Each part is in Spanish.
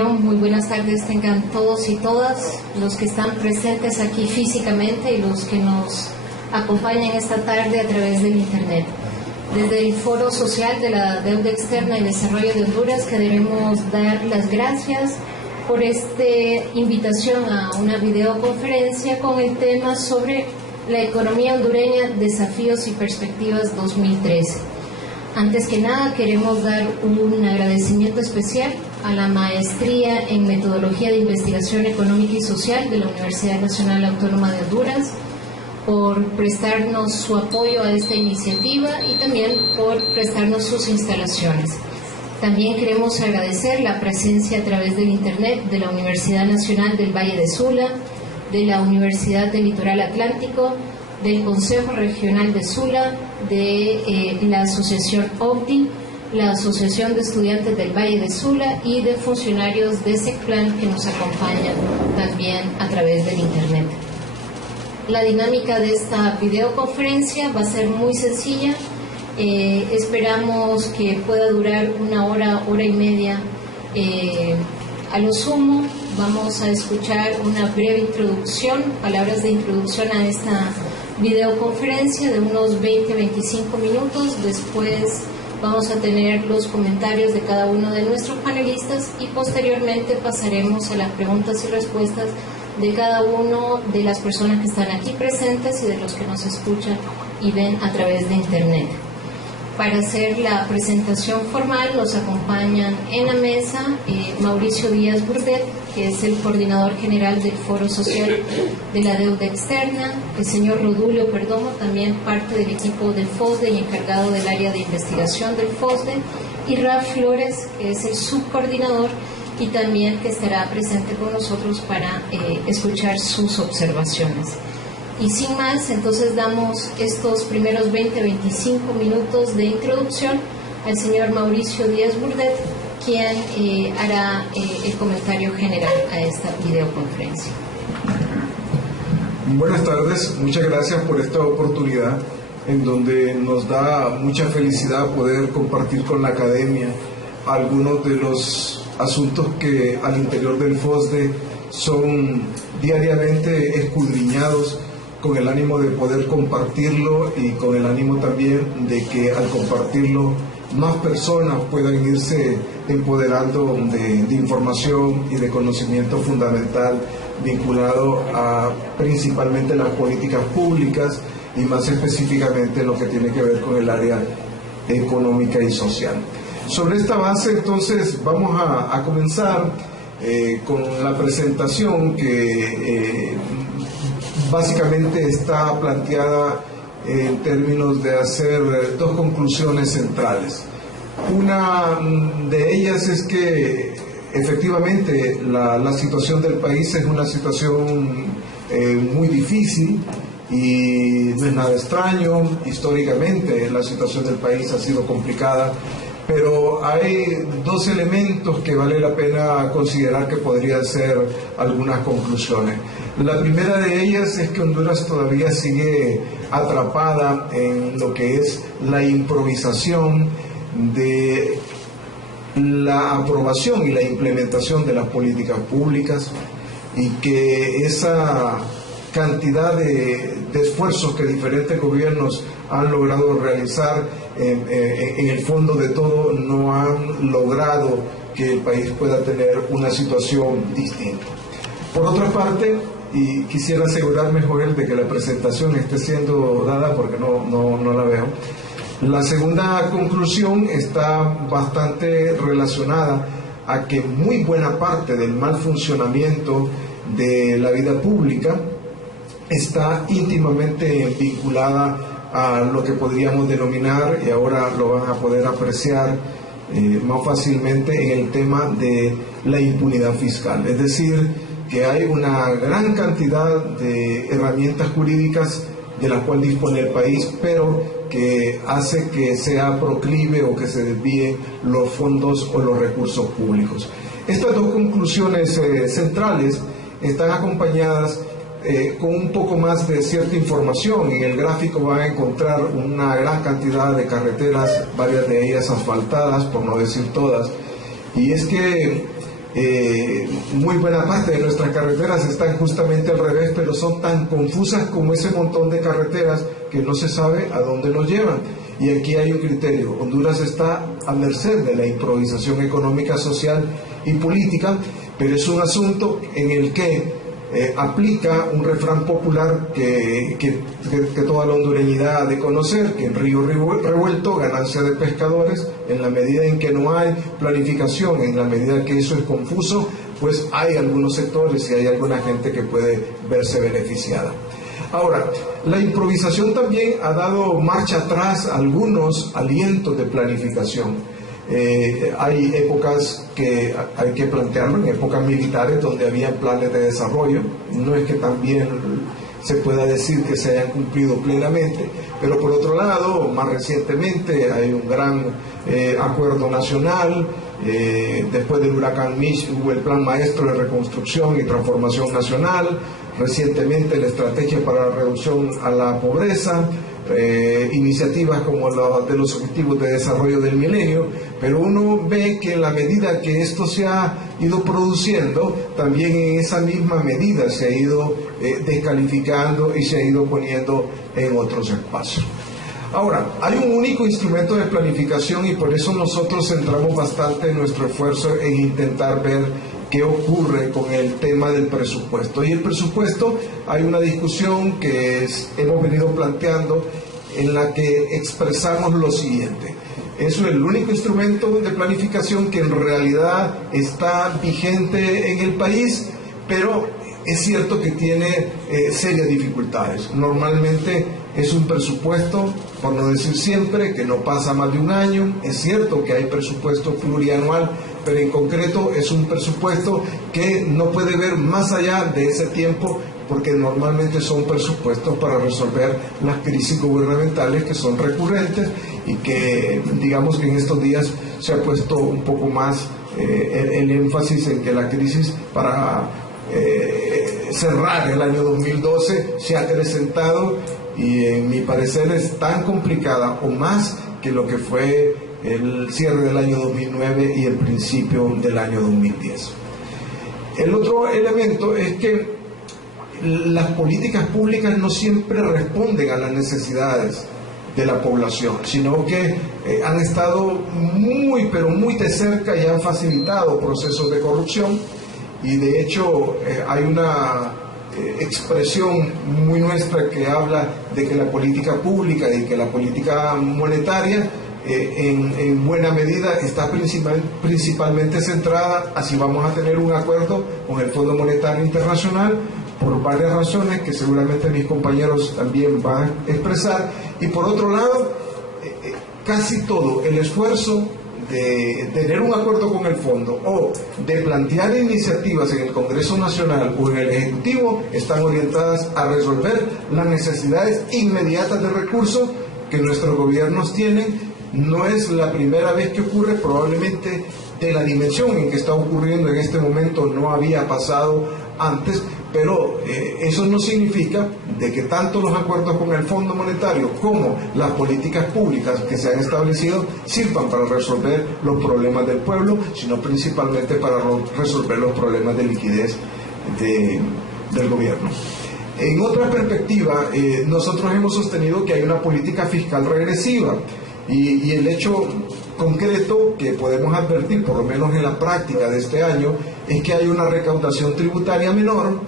Bueno, muy buenas tardes tengan todos y todas los que están presentes aquí físicamente y los que nos acompañan esta tarde a través del Internet. Desde el Foro Social de la Deuda Externa y Desarrollo de Honduras queremos dar las gracias por esta invitación a una videoconferencia con el tema sobre la economía hondureña, desafíos y perspectivas 2013. Antes que nada queremos dar un agradecimiento especial a la Maestría en Metodología de Investigación Económica y Social de la Universidad Nacional Autónoma de Honduras por prestarnos su apoyo a esta iniciativa y también por prestarnos sus instalaciones. También queremos agradecer la presencia a través del Internet de la Universidad Nacional del Valle de Sula, de la Universidad del Litoral Atlántico, del Consejo Regional de Sula, de la Asociación OCDI, la Asociación de Estudiantes del Valle de Sula y de funcionarios de SECPLAN que nos acompañan también a través del Internet. La dinámica de esta videoconferencia va a ser muy sencilla. Esperamos que pueda durar una hora, hora y media a lo sumo. Vamos a escuchar una breve introducción, palabras de introducción a esta videoconferencia de unos 20-25 minutos. Después vamos a tener los comentarios de cada uno de nuestros panelistas y posteriormente pasaremos a las preguntas y respuestas de cada uno de las personas que están aquí presentes y de los que nos escuchan y ven a través de Internet. Para hacer la presentación formal nos acompañan en la mesa Mauricio Díaz Burdet, que es el coordinador general del Foro Social de la Deuda Externa, el señor Rodulio Perdomo, también parte del equipo del FOSDE y encargado del área de investigación del FOSDE, y Raf Flores, que es el subcoordinador y también que estará presente con nosotros para escuchar sus observaciones. Y sin más, entonces damos estos primeros 20-25 minutos de introducción al señor Mauricio Díaz Burdet, quien hará el comentario general a esta videoconferencia. Buenas tardes, muchas gracias por esta oportunidad en donde nos da mucha felicidad poder compartir con la academia algunos de los asuntos que al interior del FOSDE son diariamente escudriñados con el ánimo de poder compartirlo y con el ánimo también de que al compartirlo más personas puedan irse empoderando de información y de conocimiento fundamental vinculado a principalmente las políticas públicas y más específicamente lo que tiene que ver con el área económica y social. Sobre esta base entonces vamos a comenzar con la presentación que básicamente está planteada en términos de hacer dos conclusiones centrales. Una de ellas es que efectivamente la situación del país es una situación muy difícil y no es nada extraño. Históricamente la situación del país ha sido complicada, pero hay dos elementos que vale la pena considerar que podrían ser algunas conclusiones. La primera de ellas es que Honduras todavía sigue atrapada en lo que es la improvisación de la aprobación y la implementación de las políticas públicas y que esa cantidad de esfuerzos que diferentes gobiernos han logrado realizar en el fondo de todo no han logrado que el país pueda tener una situación distinta. Por otra parte, y quisiera asegurarme, Joel, de que la presentación esté siendo dada porque no la veo. La segunda conclusión está bastante relacionada a que muy buena parte del mal funcionamiento de la vida pública está íntimamente vinculada a lo que podríamos denominar, y ahora lo van a poder apreciar más fácilmente, en el tema de la impunidad fiscal. Es decir, que hay una gran cantidad de herramientas jurídicas de las cuales dispone el país, pero que hace que sea proclive o que se desvíen los fondos o los recursos públicos. Estas dos conclusiones centrales están acompañadas con un poco más de cierta información. En el gráfico van a encontrar una gran cantidad de carreteras, varias de ellas asfaltadas, por no decir todas, y es que muy buena parte de nuestras carreteras están justamente al revés, pero son tan confusas como ese montón de carreteras que no se sabe a dónde nos llevan. Y aquí hay un criterio: Honduras está a merced de la improvisación económica, social y política, pero es un asunto en el que aplica un refrán popular que toda la hondureñidad ha de conocer, que en río revuelto, ganancia de pescadores. En la medida en que no hay planificación, en la medida que eso es confuso, pues hay algunos sectores y hay alguna gente que puede verse beneficiada. Ahora, la improvisación también ha dado marcha atrás a algunos alientos de planificación. Hay épocas que hay que plantearlo, en épocas militares donde había planes de desarrollo. No es que también se pueda decir que se hayan cumplido plenamente, pero por otro lado, más recientemente hay un gran acuerdo nacional. Después del huracán Mitch hubo el Plan Maestro de Reconstrucción y Transformación Nacional, recientemente la Estrategia para la Reducción a la Pobreza, iniciativas como la de los Objetivos de Desarrollo del Milenio, pero uno ve que en la medida que esto se ha ido produciendo, también en esa misma medida se ha ido descalificando y se ha ido poniendo en otros espacios. Ahora, hay un único instrumento de planificación y por eso nosotros centramos bastante nuestro esfuerzo en intentar ver qué ocurre con el tema del presupuesto. Y el presupuesto, hay una discusión que hemos venido planteando en la que expresamos lo siguiente: eso es el único instrumento de planificación que en realidad está vigente en el país, pero es cierto que tiene serias dificultades. Normalmente es un presupuesto, por no decir siempre, que no pasa más de un año. Es cierto que hay presupuesto plurianual, pero en concreto es un presupuesto que no puede ver más allá de ese tiempo, porque normalmente son presupuestos para resolver las crisis gubernamentales que son recurrentes y que, digamos que en estos días se ha puesto un poco más el énfasis en que la crisis para cerrar el año 2012 se ha acrecentado y en mi parecer es tan complicada o más que lo que fue el cierre del año 2009 y el principio del año 2010. El otro elemento es que las políticas públicas no siempre responden a las necesidades de la población, sino que han estado muy, pero muy de cerca y han facilitado procesos de corrupción. Y de hecho hay una expresión muy nuestra que habla de que la política pública y que la política monetaria en buena medida está principalmente centrada a si vamos a tener un acuerdo con el Fondo Monetario Internacional, por varias razones que seguramente mis compañeros también van a expresar. Y por otro lado, casi todo el esfuerzo de tener un acuerdo con el fondo o de plantear iniciativas en el Congreso Nacional o en el Ejecutivo están orientadas a resolver las necesidades inmediatas de recursos que nuestros gobiernos tienen. No es la primera vez que ocurre, probablemente de la dimensión en que está ocurriendo en este momento no había pasado antes, pero eso no significa de que tanto los acuerdos con el Fondo Monetario como las políticas públicas que se han establecido sirvan para resolver los problemas del pueblo, sino principalmente para resolver los problemas de liquidez del gobierno. En otra perspectiva, nosotros hemos sostenido que hay una política fiscal regresiva y el hecho concreto que podemos advertir, por lo menos en la práctica de este año, es que hay una recaudación tributaria menor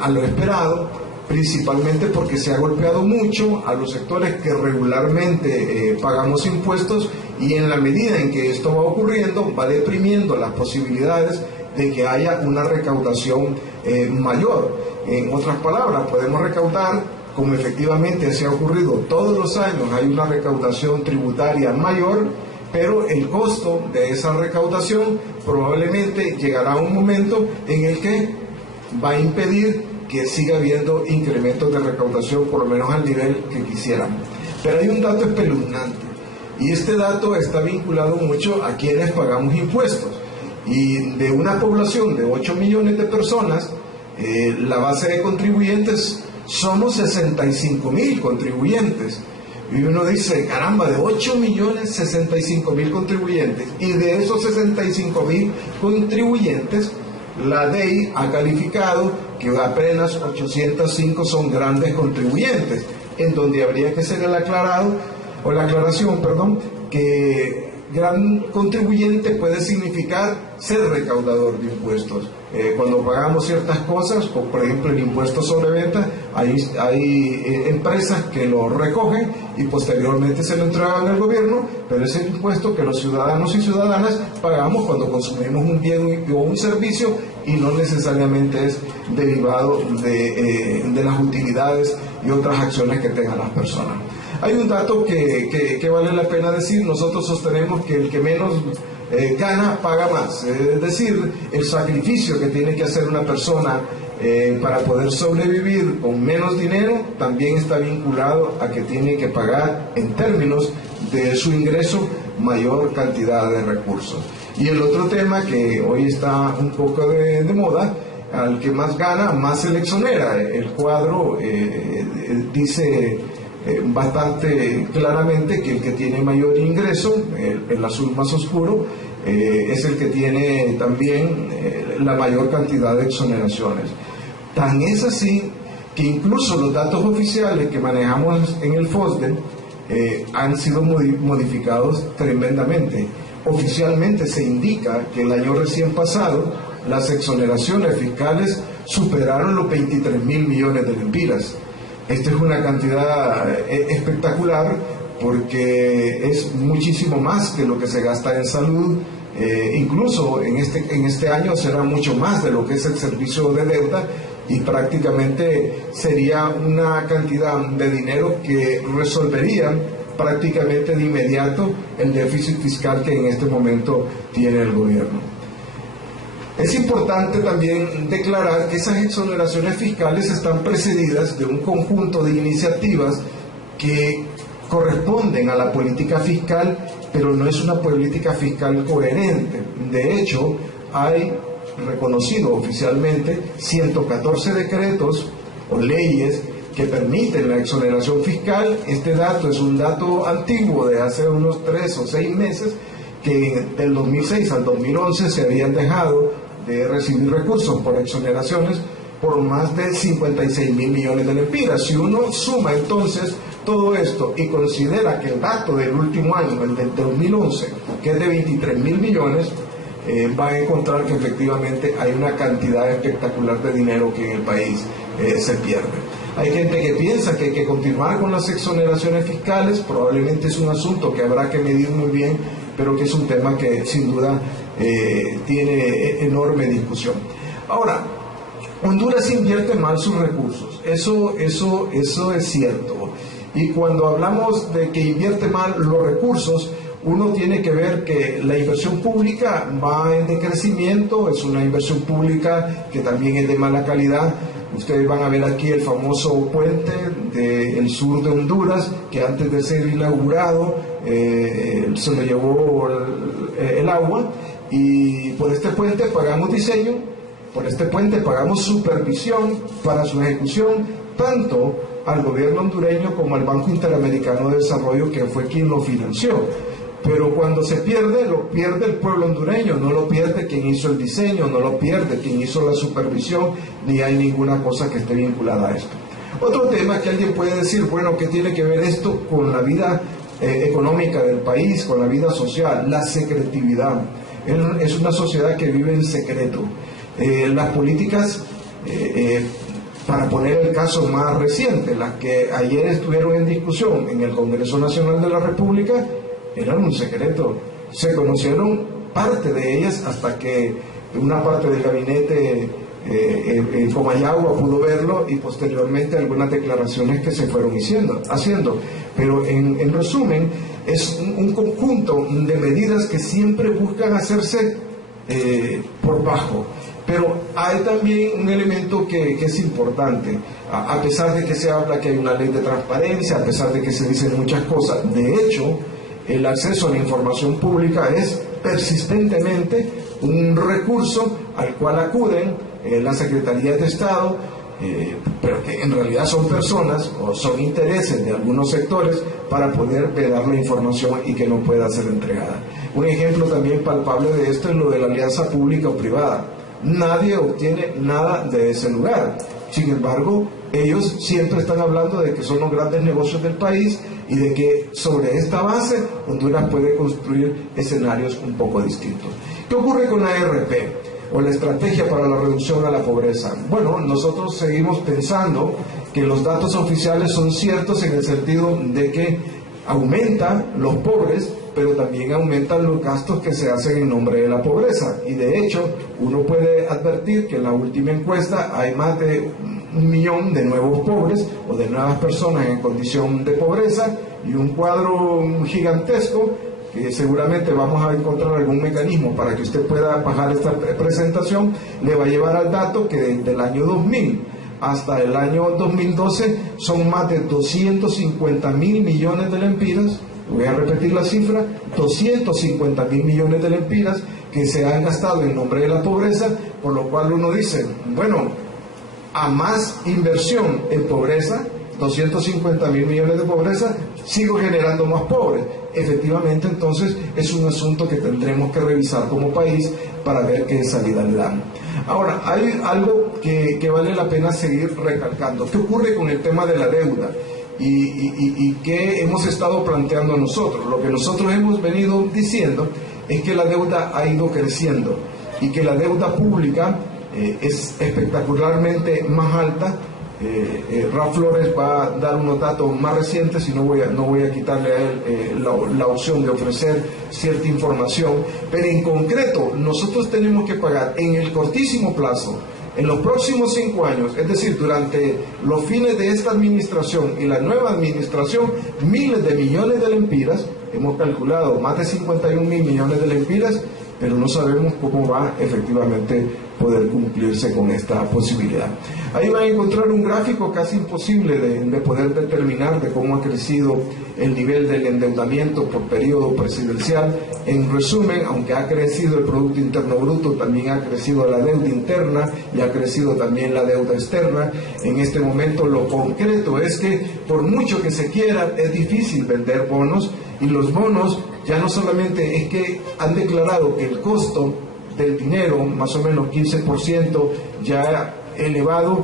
a lo esperado, principalmente porque se ha golpeado mucho a los sectores que regularmente pagamos impuestos, y en la medida en que esto va ocurriendo va deprimiendo las posibilidades de que haya una recaudación mayor. En otras palabras, podemos recaudar, como efectivamente se ha ocurrido todos los años, hay una recaudación tributaria mayor, pero el costo de esa recaudación probablemente llegará a un momento en el que va a impedir que siga habiendo incrementos de recaudación, por lo menos al nivel que quisiéramos. Pero hay un dato espeluznante, y este dato está vinculado mucho a quienes pagamos impuestos. Y de una población de 8 millones de personas, la base de contribuyentes somos 65,000 contribuyentes, Y uno dice, caramba, de 8.065.000 contribuyentes, y de esos 65.000 contribuyentes, la DEI ha calificado que apenas 805 son grandes contribuyentes, en donde habría que hacer la aclaración, que gran contribuyente puede significar ser recaudador de impuestos. Cuando pagamos ciertas cosas, por ejemplo el impuesto sobre venta, hay empresas que lo recogen y posteriormente se lo entregan al gobierno, pero es el impuesto que los ciudadanos y ciudadanas pagamos cuando consumimos un bien o un servicio, y no necesariamente es derivado de las utilidades y otras acciones que tengan las personas. Hay un dato que vale la pena decir. Nosotros sostenemos que el que menos gana paga más, es decir, el sacrificio que tiene que hacer una persona para poder sobrevivir con menos dinero también está vinculado a que tiene que pagar, en términos de su ingreso, mayor cantidad de recursos. Y el otro tema que hoy está un poco de moda: al que más gana, más se le exonera. El cuadro dice bastante claramente que el que tiene mayor ingreso, el azul más oscuro, es el que tiene también la mayor cantidad de exoneraciones. Tan es así que incluso los datos oficiales que manejamos en el FOSDE han sido modificados tremendamente. Oficialmente se indica que el año recién pasado las exoneraciones fiscales superaron los 23.000 millones de lempiras. Esta es una cantidad espectacular, porque es muchísimo más que lo que se gasta en salud. Incluso en este año será mucho más de lo que es el servicio de deuda, y prácticamente sería una cantidad de dinero que resolvería prácticamente de inmediato el déficit fiscal que en este momento tiene el gobierno. Es importante también declarar que esas exoneraciones fiscales están precedidas de un conjunto de iniciativas que corresponden a la política fiscal, pero no es una política fiscal coherente. De hecho, hay reconocido oficialmente 114 decretos o leyes que permiten la exoneración fiscal. Este dato es un dato antiguo, de hace unos 3 o 6 meses, que del 2006 al 2011 se habían dejado de recibir recursos por exoneraciones por más de 56.000 millones de lempiras. Si uno suma entonces todo esto y considera que el dato del último año, el del 2011, que es de 23.000 millones, va a encontrar que efectivamente hay una cantidad espectacular de dinero que en el país se pierde. Hay gente que piensa que hay que continuar con las exoneraciones fiscales. Probablemente es un asunto que habrá que medir muy bien, pero que es un tema que sin duda tiene enorme discusión. Ahora, Honduras invierte mal sus recursos, eso es cierto. Y cuando hablamos de que invierte mal los recursos, uno tiene que ver que la inversión pública va en decrecimiento, es una inversión pública que también es de mala calidad. Ustedes van a ver aquí el famoso puente del sur de Honduras, que antes de ser inaugurado se lo llevó el agua, y por este puente pagamos diseño, por este puente pagamos supervisión para su ejecución, tanto al gobierno hondureño como al Banco Interamericano de Desarrollo, que fue quien lo financió. Pero cuando se pierde, lo pierde el pueblo hondureño, no lo pierde quien hizo el diseño, no lo pierde quien hizo la supervisión, ni hay ninguna cosa que esté vinculada a esto. Otro tema que alguien puede decir, bueno, ¿qué tiene que ver esto con la vida económica del país, con la vida social? La secretividad. Es una sociedad que vive en secreto. Las políticas, para poner el caso más reciente, las que ayer estuvieron en discusión en el Congreso Nacional de la República, eran un secreto. Se conocieron parte de ellas hasta que una parte del gabinete en Comayagua pudo verlo, y posteriormente algunas declaraciones que se fueron haciendo. Pero en resumen, es un conjunto de medidas que siempre buscan hacerse por bajo. Pero hay también un elemento que es importante, a pesar de que se habla que hay una ley de transparencia, a pesar de que se dicen muchas cosas. De hecho, el acceso a la información pública es persistentemente un recurso al cual acuden las secretarías de Estado, pero que en realidad son personas o son intereses de algunos sectores para poder vedar la información y que no pueda ser entregada. Un ejemplo también palpable de esto es lo de la alianza pública o privada. Nadie obtiene nada de ese lugar. Sin embargo, ellos siempre están hablando de que son los grandes negocios del país y de que sobre esta base Honduras puede construir escenarios un poco distintos. ¿Qué ocurre con la ARP o la estrategia para la reducción a la pobreza? Bueno, nosotros seguimos pensando que los datos oficiales son ciertos en el sentido de que aumentan los pobres, pero también aumentan los gastos que se hacen en nombre de la pobreza. Y de hecho, uno puede advertir que en la última encuesta hay más de 1 millón de nuevos pobres o de nuevas personas en condición de pobreza y un cuadro gigantesco que seguramente vamos a encontrar algún mecanismo para que usted pueda bajar esta presentación, le va a llevar al dato que desde el año 2000 hasta el año 2012 son más de 250.000 millones de lempiras. Voy a repetir la cifra: 250.000 millones de lempiras que se han gastado en nombre de la pobreza, por lo cual uno dice, bueno, a más inversión en pobreza, 250.000 millones de pobreza, sigo generando más pobres. Efectivamente, entonces, es un asunto que tendremos que revisar como país para ver qué salida le dan. Ahora, hay algo que vale la pena seguir recalcando. ¿Qué ocurre con el tema de la deuda? Y qué hemos estado planteando nosotros. Lo que nosotros hemos venido diciendo es que la deuda ha ido creciendo y que la deuda pública es espectacularmente más alta. Ralph Flores va a dar unos datos más recientes y no voy a quitarle a él la opción de ofrecer cierta información, pero en concreto nosotros tenemos que pagar en el cortísimo plazo, en los próximos 5 años, es decir, durante los fines de esta administración y la nueva administración, miles de millones de lempiras. Hemos calculado más de 51.000 millones de lempiras, pero no sabemos cómo va efectivamente poder cumplirse con esta posibilidad. Ahí van a encontrar un gráfico casi imposible de poder determinar de cómo ha crecido el nivel del endeudamiento por periodo presidencial. En resumen, aunque ha crecido el Producto Interno Bruto, también ha crecido la deuda interna y ha crecido también la deuda externa. En este momento lo concreto es que por mucho que se quiera, es difícil vender bonos, y los bonos ya no solamente es que han declarado que el costo del dinero, más o menos 15% ya elevado,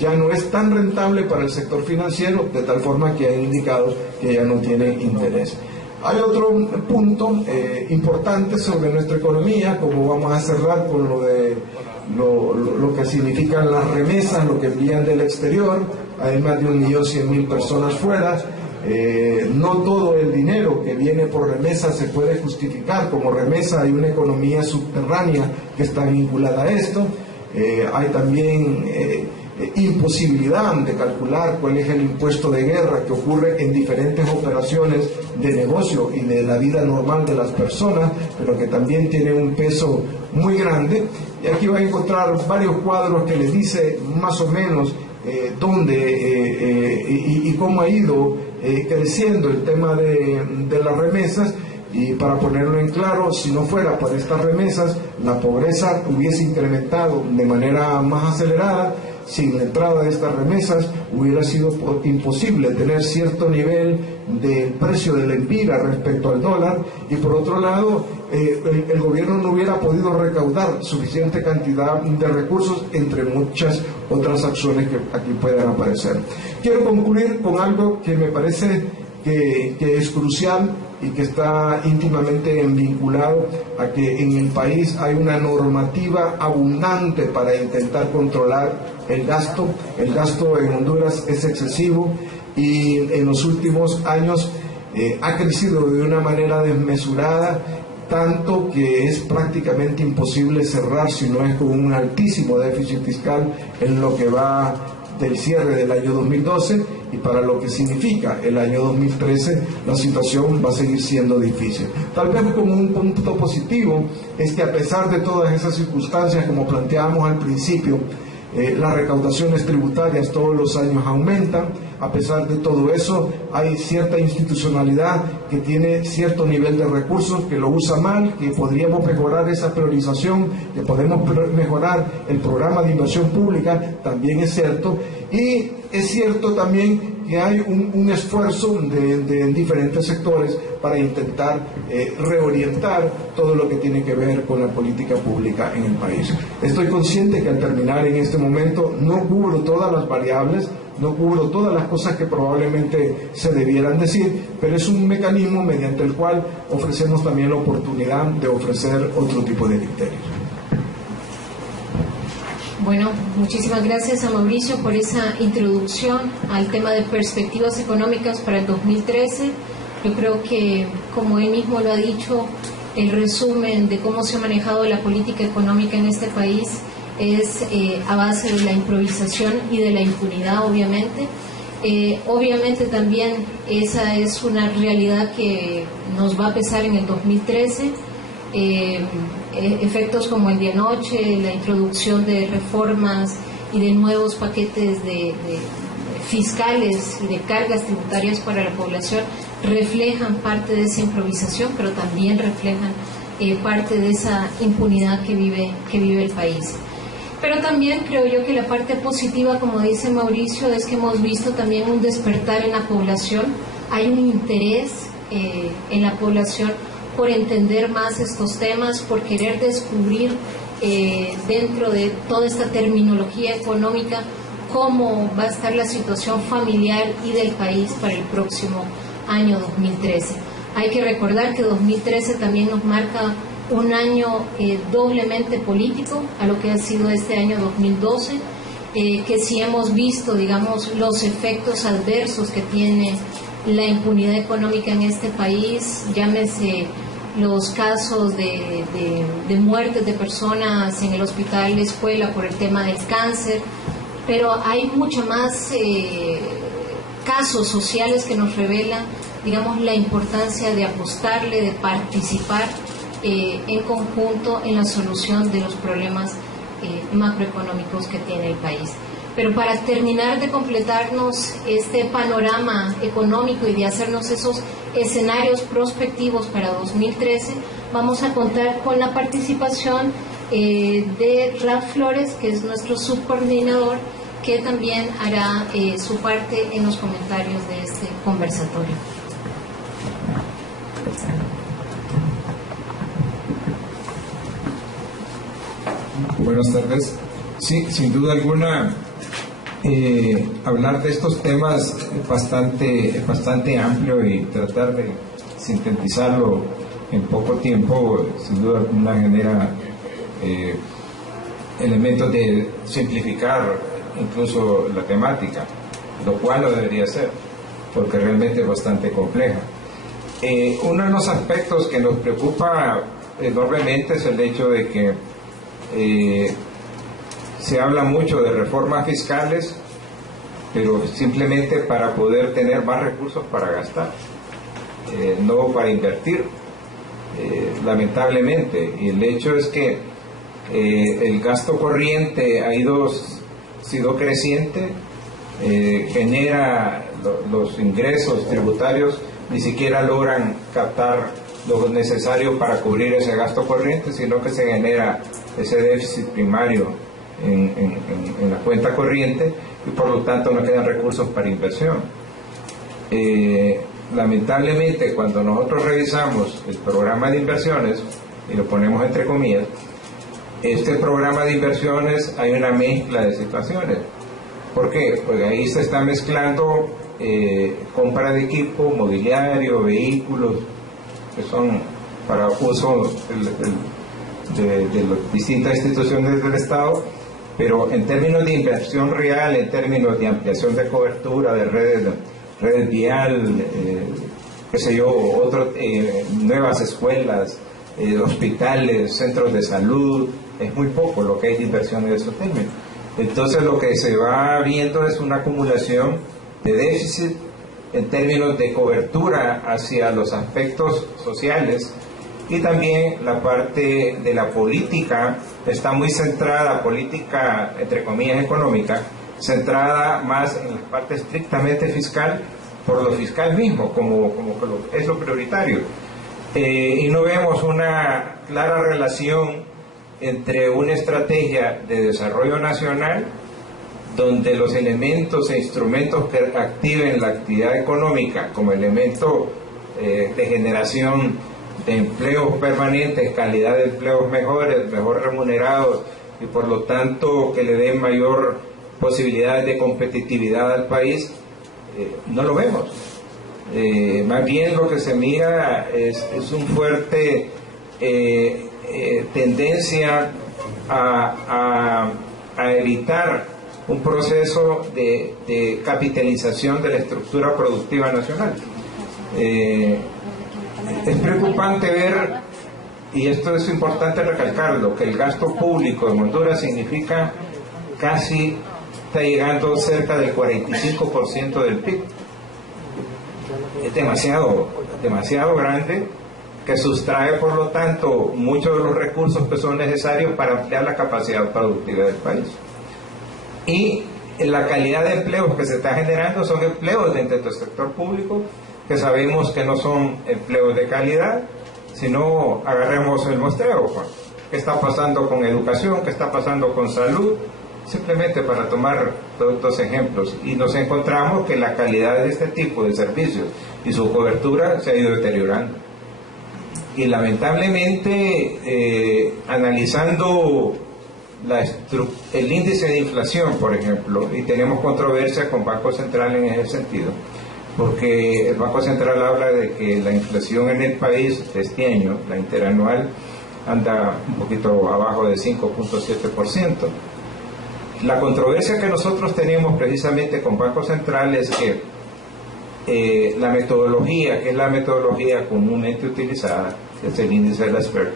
ya no es tan rentable para el sector financiero, de tal forma que han indicado que ya no tienen interés. Hay otro punto importante sobre nuestra economía, como vamos a cerrar con lo de lo que significan las remesas, lo que envían del exterior. Hay más de 1.100.000 personas fuera. No todo el dinero que viene por remesa se puede justificar como remesa. Hay una economía subterránea que está vinculada a esto. Hay también imposibilidad de calcular cuál es el impuesto de guerra que ocurre en diferentes operaciones de negocio y de la vida normal de las personas, pero que también tiene un peso muy grande. Y aquí va a encontrar varios cuadros que les dice más o menos dónde y cómo ha ido creciendo el tema de las remesas. Y para ponerlo en claro, si no fuera por estas remesas, la pobreza hubiese incrementado de manera más acelerada. Sin la entrada de estas remesas hubiera sido imposible tener cierto nivel de precio de lempira respecto al dólar, y por otro lado el gobierno no hubiera podido recaudar suficiente cantidad de recursos, entre muchas otras acciones que aquí puedan aparecer. Quiero concluir con algo que me parece que es crucial y que está íntimamente vinculado a que en el país hay una normativa abundante para intentar controlar el gasto. El gasto en Honduras es excesivo y en los últimos años ha crecido de una manera desmesurada, tanto que es prácticamente imposible cerrar si no es con un altísimo déficit fiscal en lo que va del cierre del año 2012, y para lo que significa el año 2013 la situación va a seguir siendo difícil. Tal vez como un punto positivo es que a pesar de todas esas circunstancias, como planteábamos al principio, las recaudaciones tributarias todos los años aumentan. A pesar de todo eso, hay cierta institucionalidad que tiene cierto nivel de recursos, que lo usa mal, que podríamos mejorar esa priorización, que podemos mejorar el programa de inversión pública, también es cierto. Y es cierto también que hay un esfuerzo de diferentes sectores para intentar reorientar todo lo que tiene que ver con la política pública en el país. Estoy consciente que al terminar en este momento no cubro todas las variables, no cubro todas las cosas que probablemente se debieran decir, pero es un mecanismo mediante el cual ofrecemos también la oportunidad de ofrecer otro tipo de criterios. Bueno, muchísimas gracias a Mauricio por esa introducción al tema de perspectivas económicas para el 2013. Yo creo que, como él mismo lo ha dicho, el resumen de cómo se ha manejado la política económica en este país es a base de la improvisación y de la impunidad, obviamente. Obviamente también esa es una realidad que nos va a pesar en el 2013. Efectos como el día noche, la introducción de reformas y de nuevos paquetes de fiscales y de cargas tributarias para la población reflejan parte de esa improvisación, pero también reflejan parte de esa impunidad que vive el país. Pero también creo yo que la parte positiva, como dice Mauricio, es que hemos visto también un despertar en la población. Hay un interés en la población por entender más estos temas, por querer descubrir dentro de toda esta terminología económica cómo va a estar la situación familiar y del país para el próximo año 2013. Hay que recordar que 2013 también nos marca un año doblemente político a lo que ha sido este año 2012, que sí hemos visto, digamos, los efectos adversos que tiene la impunidad económica en este país, llámese los casos de muertes de personas en el hospital de escuela por el tema del cáncer, pero hay mucho más casos sociales que nos revelan, digamos, la importancia de apostarle, de participar en conjunto en la solución de los problemas macroeconómicos que tiene el país. Pero para terminar de completarnos este panorama económico y de hacernos esos escenarios prospectivos para 2013, vamos a contar con la participación de Ralph Flores, que es nuestro subcoordinador, que también hará su parte en los comentarios de este conversatorio. Buenas tardes. Sí, sin duda alguna, hablar de estos temas es bastante amplio y tratar de sintetizarlo en poco tiempo, sin duda alguna genera elementos de simplificar incluso la temática, lo cual no debería ser, porque realmente es bastante compleja. Uno de los aspectos que nos preocupa enormemente es el hecho de que se habla mucho de reformas fiscales, pero simplemente para poder tener más recursos para gastar, no para invertir, lamentablemente. Y el hecho es que el gasto corriente ha sido creciente, genera los ingresos tributarios, ni siquiera logran captar lo necesario para cubrir ese gasto corriente, sino que se genera ese déficit primario en la cuenta corriente y por lo tanto no quedan recursos para inversión. Lamentablemente, cuando nosotros revisamos el programa de inversiones, y lo ponemos entre comillas, este programa de inversiones hay una mezcla de situaciones. ¿Por qué? Porque ahí se está mezclando compra de equipo, mobiliario, vehículos, que son para uso de las distintas instituciones del Estado, pero en términos de inversión real, en términos de ampliación de cobertura de redes vial, nuevas escuelas, hospitales, centros de salud, es muy poco lo que hay de inversión en esos términos. Entonces lo que se va viendo es una acumulación de déficit en términos de cobertura hacia los aspectos sociales, y también la parte de la política está muy centrada, política entre comillas económica, centrada más en la parte estrictamente fiscal por lo fiscal mismo, como es lo prioritario. Y no vemos una clara relación entre una estrategia de desarrollo nacional donde los elementos e instrumentos que activen la actividad económica como elemento de generación de empleos permanentes, calidad de empleos mejores, mejor remunerados y por lo tanto que le den mayor posibilidades de competitividad al país, no lo vemos. Más bien lo que se mira es un fuerte tendencia a evitar un proceso de capitalización de la estructura productiva nacional. Es preocupante ver, y esto es importante recalcarlo, que el gasto público en Honduras significa casi, está llegando cerca del 45% del PIB. Es demasiado grande, que sustrae por lo tanto muchos de los recursos que son necesarios para ampliar la capacidad productiva del país. Y la calidad de empleos que se está generando son empleos dentro del sector público, que sabemos que no son empleos de calidad, sino agarremos el muestreo, Juan. ¿Qué está pasando con educación? ¿Qué está pasando con salud? Simplemente para tomar todos estos ejemplos. Y nos encontramos que la calidad de este tipo de servicios y su cobertura se ha ido deteriorando. Y lamentablemente, analizando el índice de inflación, por ejemplo, y tenemos controversia con Banco Central en ese sentido, porque el Banco Central habla de que la inflación en el país de este año, la interanual, anda un poquito abajo de 5.7%. La controversia que nosotros tenemos precisamente con Banco Central es que la metodología, que es la metodología comúnmente utilizada, que es el índice de la SPER,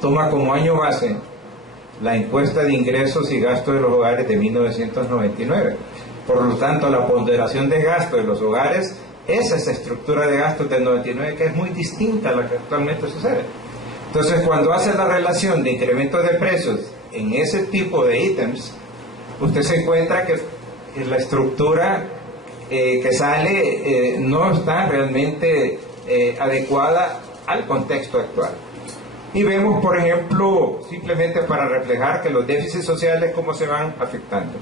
toma como año base la encuesta de ingresos y gastos de los hogares de 1999. Por lo tanto, la ponderación de gasto de los hogares es esa estructura de gastos del 99 que es muy distinta a la que actualmente sucede. Entonces, cuando hace la relación de incremento de precios en ese tipo de ítems, usted se encuentra que la estructura que sale no está realmente adecuada al contexto actual. Y vemos, por ejemplo, simplemente para reflejar que los déficits sociales cómo se van afectando.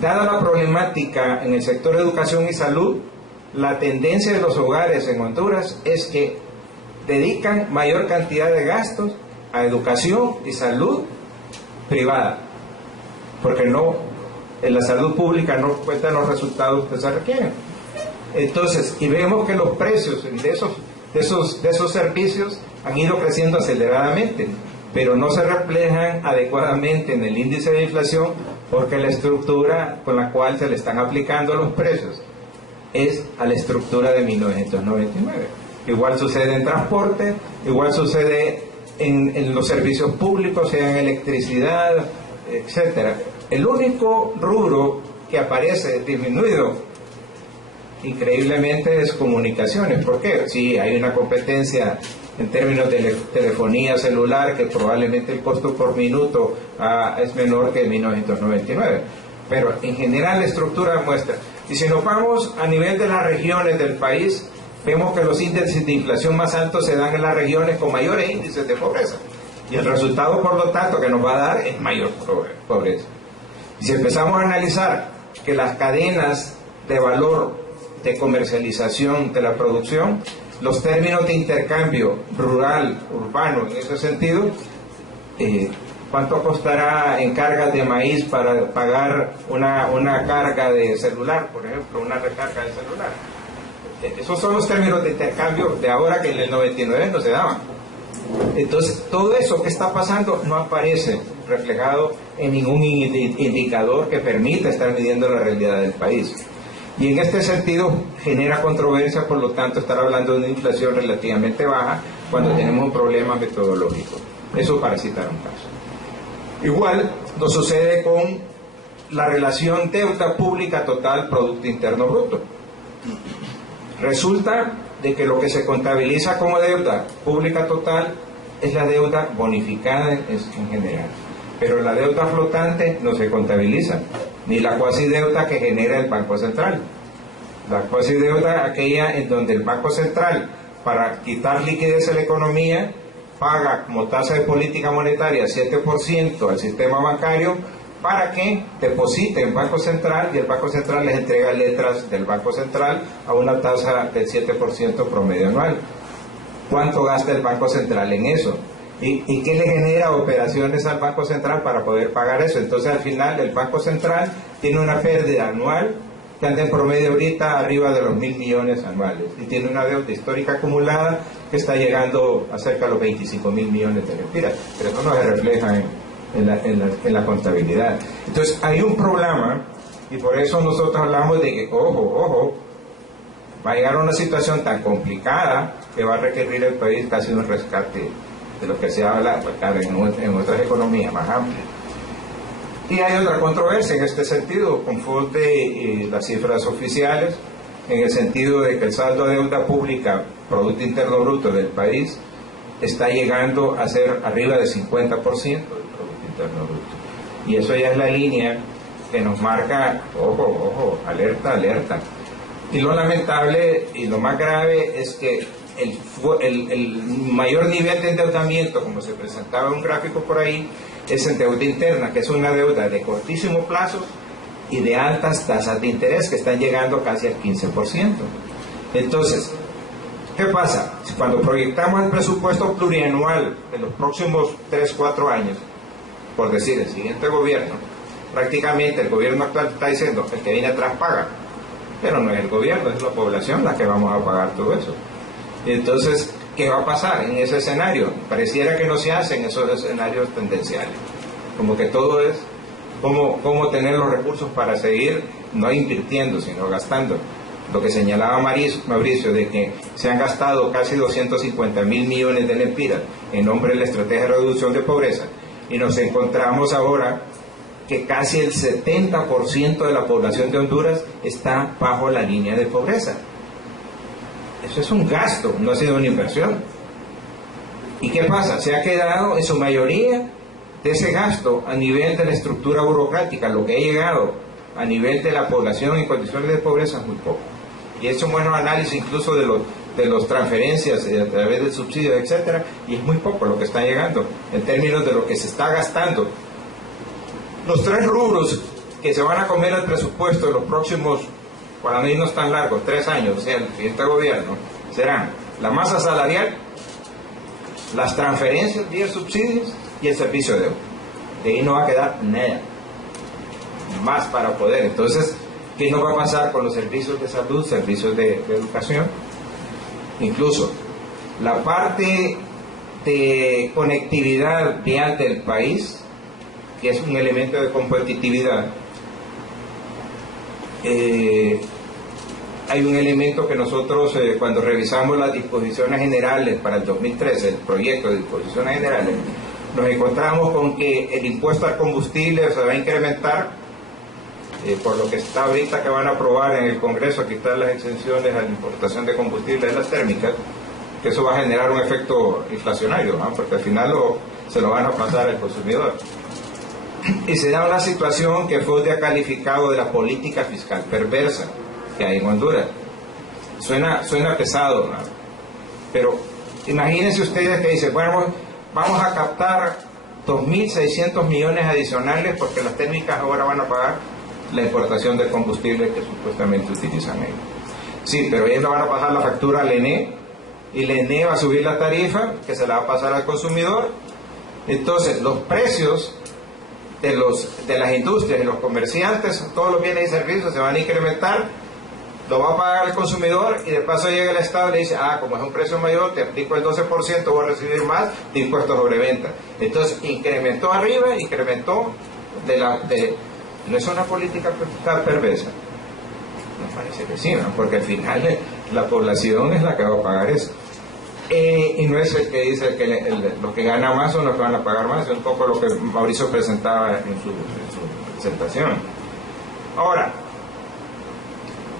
Dada la problemática en el sector de educación y salud, la tendencia de los hogares en Honduras es que dedican mayor cantidad de gastos a educación y salud privada, porque en la salud pública no cuentan los resultados que se requieren. Entonces, y vemos que los precios de esos servicios han ido creciendo aceleradamente, pero no se reflejan adecuadamente en el índice de inflación porque la estructura con la cual se le están aplicando los precios es a la estructura de 1999. Igual sucede en transporte, igual sucede en los servicios públicos, sea en electricidad, etcétera. El único rubro que aparece disminuido increíblemente es comunicaciones. ¿Por qué? Sí, hay una competencia en términos de telefonía celular que probablemente el costo por minuto es menor que en 1999, pero en general la estructura muestra. Y si nos vamos a nivel de las regiones del país, vemos que los índices de inflación más altos se dan en las regiones con mayores índices de pobreza, y el resultado por lo tanto que nos va a dar es mayor pobreza. Y si empezamos a analizar que las cadenas de valor de comercialización de la producción, los términos de intercambio rural, urbano, en ese sentido, ¿cuánto costará en cargas de maíz para pagar una carga de celular, por ejemplo, una recarga de celular? Esos son los términos de intercambio de ahora que en el 99 no se daban. Entonces, todo eso que está pasando no aparece reflejado en ningún indicador que permita estar midiendo la realidad del país. Y en este sentido genera controversia, por lo tanto, estar hablando de una inflación relativamente baja cuando tenemos un problema metodológico. Eso para citar un caso. Igual nos sucede con la relación deuda pública total Producto Interno Bruto. Resulta de que lo que se contabiliza como deuda pública total es la deuda bonificada en general, pero la deuda flotante no se contabiliza, ni la cuasi deuda que genera el Banco Central. La cuasi deuda, aquella en donde el Banco Central, para quitar liquidez a la economía, paga como tasa de política monetaria 7% al sistema bancario para que deposite en Banco Central, y el Banco Central les entrega letras del Banco Central a una tasa del 7% promedio anual. ¿Cuánto gasta el Banco Central en eso? ¿Y qué le genera operaciones al Banco Central para poder pagar eso? Entonces al final el Banco Central tiene una pérdida anual que anda en promedio ahorita arriba de los 1.000 millones anuales, y tiene una deuda histórica acumulada que está llegando a cerca de los 25.000 millones de lempiras, pero eso no se refleja en la contabilidad. Entonces hay un problema, y por eso nosotros hablamos de que, ojo, va a llegar a una situación tan complicada que va a requerir el país casi un rescate de lo que se habla, pues, claro, en otras economías más amplias. Y hay otra controversia en este sentido, confunde las cifras oficiales, en el sentido de que el saldo de deuda pública, Producto Interno Bruto del país, está llegando a ser arriba del 50% del Producto Interno Bruto. Y eso ya es la línea que nos marca, ojo, alerta. Y lo lamentable y lo más grave es que el mayor nivel de endeudamiento, como se presentaba en un gráfico por ahí, es en deuda interna, que es una deuda de cortísimo plazo y de altas tasas de interés que están llegando casi al 15%. Entonces, ¿qué pasa? Cuando proyectamos el presupuesto plurianual de los próximos 3-4 años, por decir, el siguiente gobierno, prácticamente el gobierno actual está diciendo, el que viene atrás paga, pero no es el gobierno, es la población la que vamos a pagar todo eso. Entonces, ¿qué va a pasar en ese escenario? Pareciera que no se hacen esos escenarios tendenciales, como que todo es cómo tener los recursos para seguir no invirtiendo, sino gastando. Lo que señalaba Mauricio, de que se han gastado casi 250.000 millones de lempiras en nombre de la estrategia de reducción de pobreza, y nos encontramos ahora que casi el 70% de la población de Honduras está bajo la línea de pobreza. Eso es un gasto, no ha sido una inversión. ¿Y qué pasa? Se ha quedado en su mayoría de ese gasto a nivel de la estructura burocrática. Lo que ha llegado a nivel de la población en condiciones de pobreza es muy poco. Y he hecho un buen análisis incluso de los transferencias a través del subsidio, etcétera, y es muy poco lo que está llegando en términos de lo que se está gastando. Los 3 rubros que se van a comer el presupuesto en los próximos, para no irnos tan largos, 3 años, o sea, el siguiente gobierno, serán la masa salarial, las transferencias vía subsidios y el servicio de deuda. De ahí no va a quedar nada más para poder. Entonces, ¿qué nos va a pasar con los servicios de salud, servicios de educación? Incluso la parte de conectividad vial del país, que es un elemento de competitividad. Hay un elemento que nosotros, cuando revisamos las disposiciones generales para el 2013, el proyecto de disposiciones generales, nos encontramos con que el impuesto al combustible se va a incrementar, por lo que está ahorita que van a aprobar en el Congreso, a quitar las exenciones a la importación de combustible de las térmicas, que eso va a generar un efecto inflacionario, ¿no? Porque al final se lo van a pasar al consumidor. Y se da una situación que Food ha calificado de la política fiscal perversa que hay en Honduras. Suena pesado, ¿no? Pero imagínense ustedes que dicen, bueno, vamos a captar 2.600 millones adicionales porque las térmicas ahora van a pagar la importación del combustible que supuestamente utilizan ellos. Sí, pero ellos le van a pasar la factura al ENE, y el ENE va a subir la tarifa que se la va a pasar al consumidor. Entonces los precios de las industrias y los comerciantes, todos los bienes y servicios se van a incrementar, lo va a pagar el consumidor, y de paso llega el Estado y le dice, como es un precio mayor, te aplico el 12%, voy a recibir más de impuestos sobre venta. Entonces incrementó arriba, incrementó ¿no es una política fiscal perversa? Me parece que sí, ¿no? Porque al final la población es la que va a pagar eso. Y no es el que dice que los que ganan más son los que van a pagar más, es un poco lo que Mauricio presentaba en su presentación. Ahora,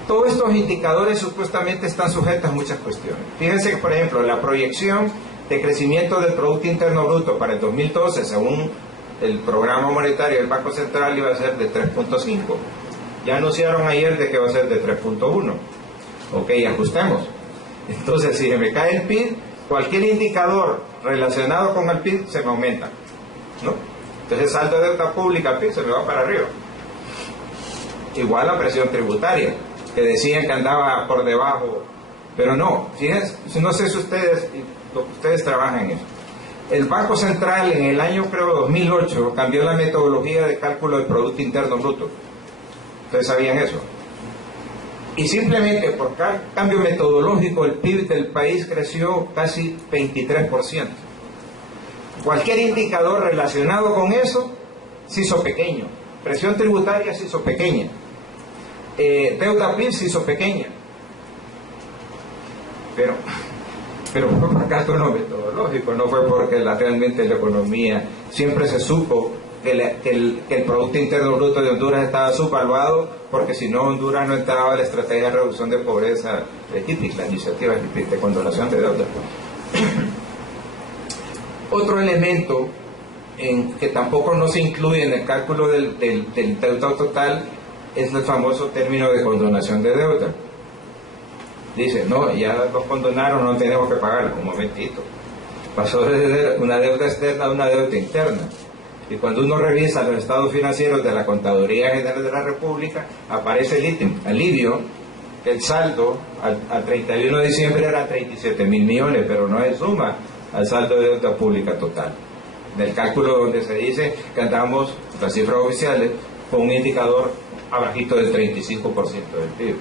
todos estos indicadores supuestamente están sujetos a muchas cuestiones. Fíjense que, por ejemplo, la proyección de crecimiento del Producto Interno Bruto para el 2012, según el programa monetario del Banco Central, iba a ser de 3.5. Ya anunciaron ayer de que va a ser de 3.1. Ok, ajustemos. Entonces, si se me cae el PIB, cualquier indicador relacionado con el PIB se me aumenta, ¿no? Entonces, el saldo de deuda pública, PIB, se me va para arriba. Igual la presión tributaria, que decían que andaba por debajo, pero no. Fíjense, no sé si ustedes trabajan en eso. El Banco Central en el año, creo, 2008, cambió la metodología de cálculo del Producto Interno Bruto. ¿Ustedes sabían eso? Y simplemente por cambio metodológico el PIB del país creció casi 23%. Cualquier indicador relacionado con eso se hizo pequeño. Presión tributaria se hizo pequeña. Deuda PIB se hizo pequeña. Pero fue por cálculo metodológico, no fue porque realmente la economía, siempre se supo que el Producto Interno Bruto de Honduras estaba subvaluado, porque si no Honduras no entraba a la estrategia de reducción de pobreza de HIPIC, la iniciativa HIPIC de condonación de deuda. Otro elemento que tampoco no se incluye en el cálculo del deuda total es el famoso término de condonación de deuda. Dice, no, ya los condonaron, no tenemos que pagar. Un momentito. Pasó de ser una deuda externa a una deuda interna. Y cuando uno revisa los estados financieros de la Contaduría General de la República, aparece el ítem, alivio, que el saldo al 31 de diciembre era 37.000 millones, pero no es suma al saldo de deuda pública total. Del cálculo donde se dice que andamos, las cifras oficiales, con un indicador abajito del 35% del PIB.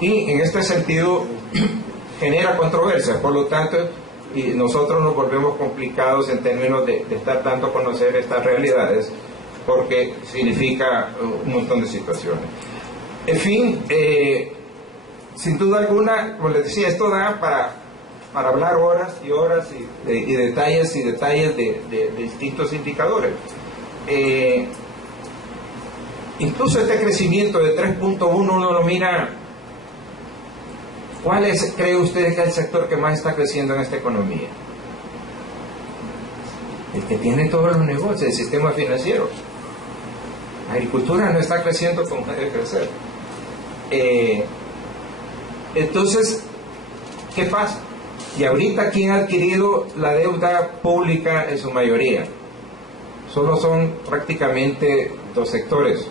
Y en este sentido genera controversia, por lo tanto, y nosotros nos volvemos complicados en términos de estar dando a conocer estas realidades, porque significa un montón de situaciones. En fin, sin duda alguna, como les decía, esto da para hablar horas y horas y detalles de distintos indicadores. Incluso este crecimiento de 3.1 uno lo mira. ¿Cuál cree usted que es el sector que más está creciendo en esta economía? El que tiene todos los negocios, el sistema financiero. La agricultura no está creciendo como debe crecer. Entonces, ¿qué pasa? Y ahorita, ¿quién ha adquirido la deuda pública en su mayoría? Solo son prácticamente dos sectores: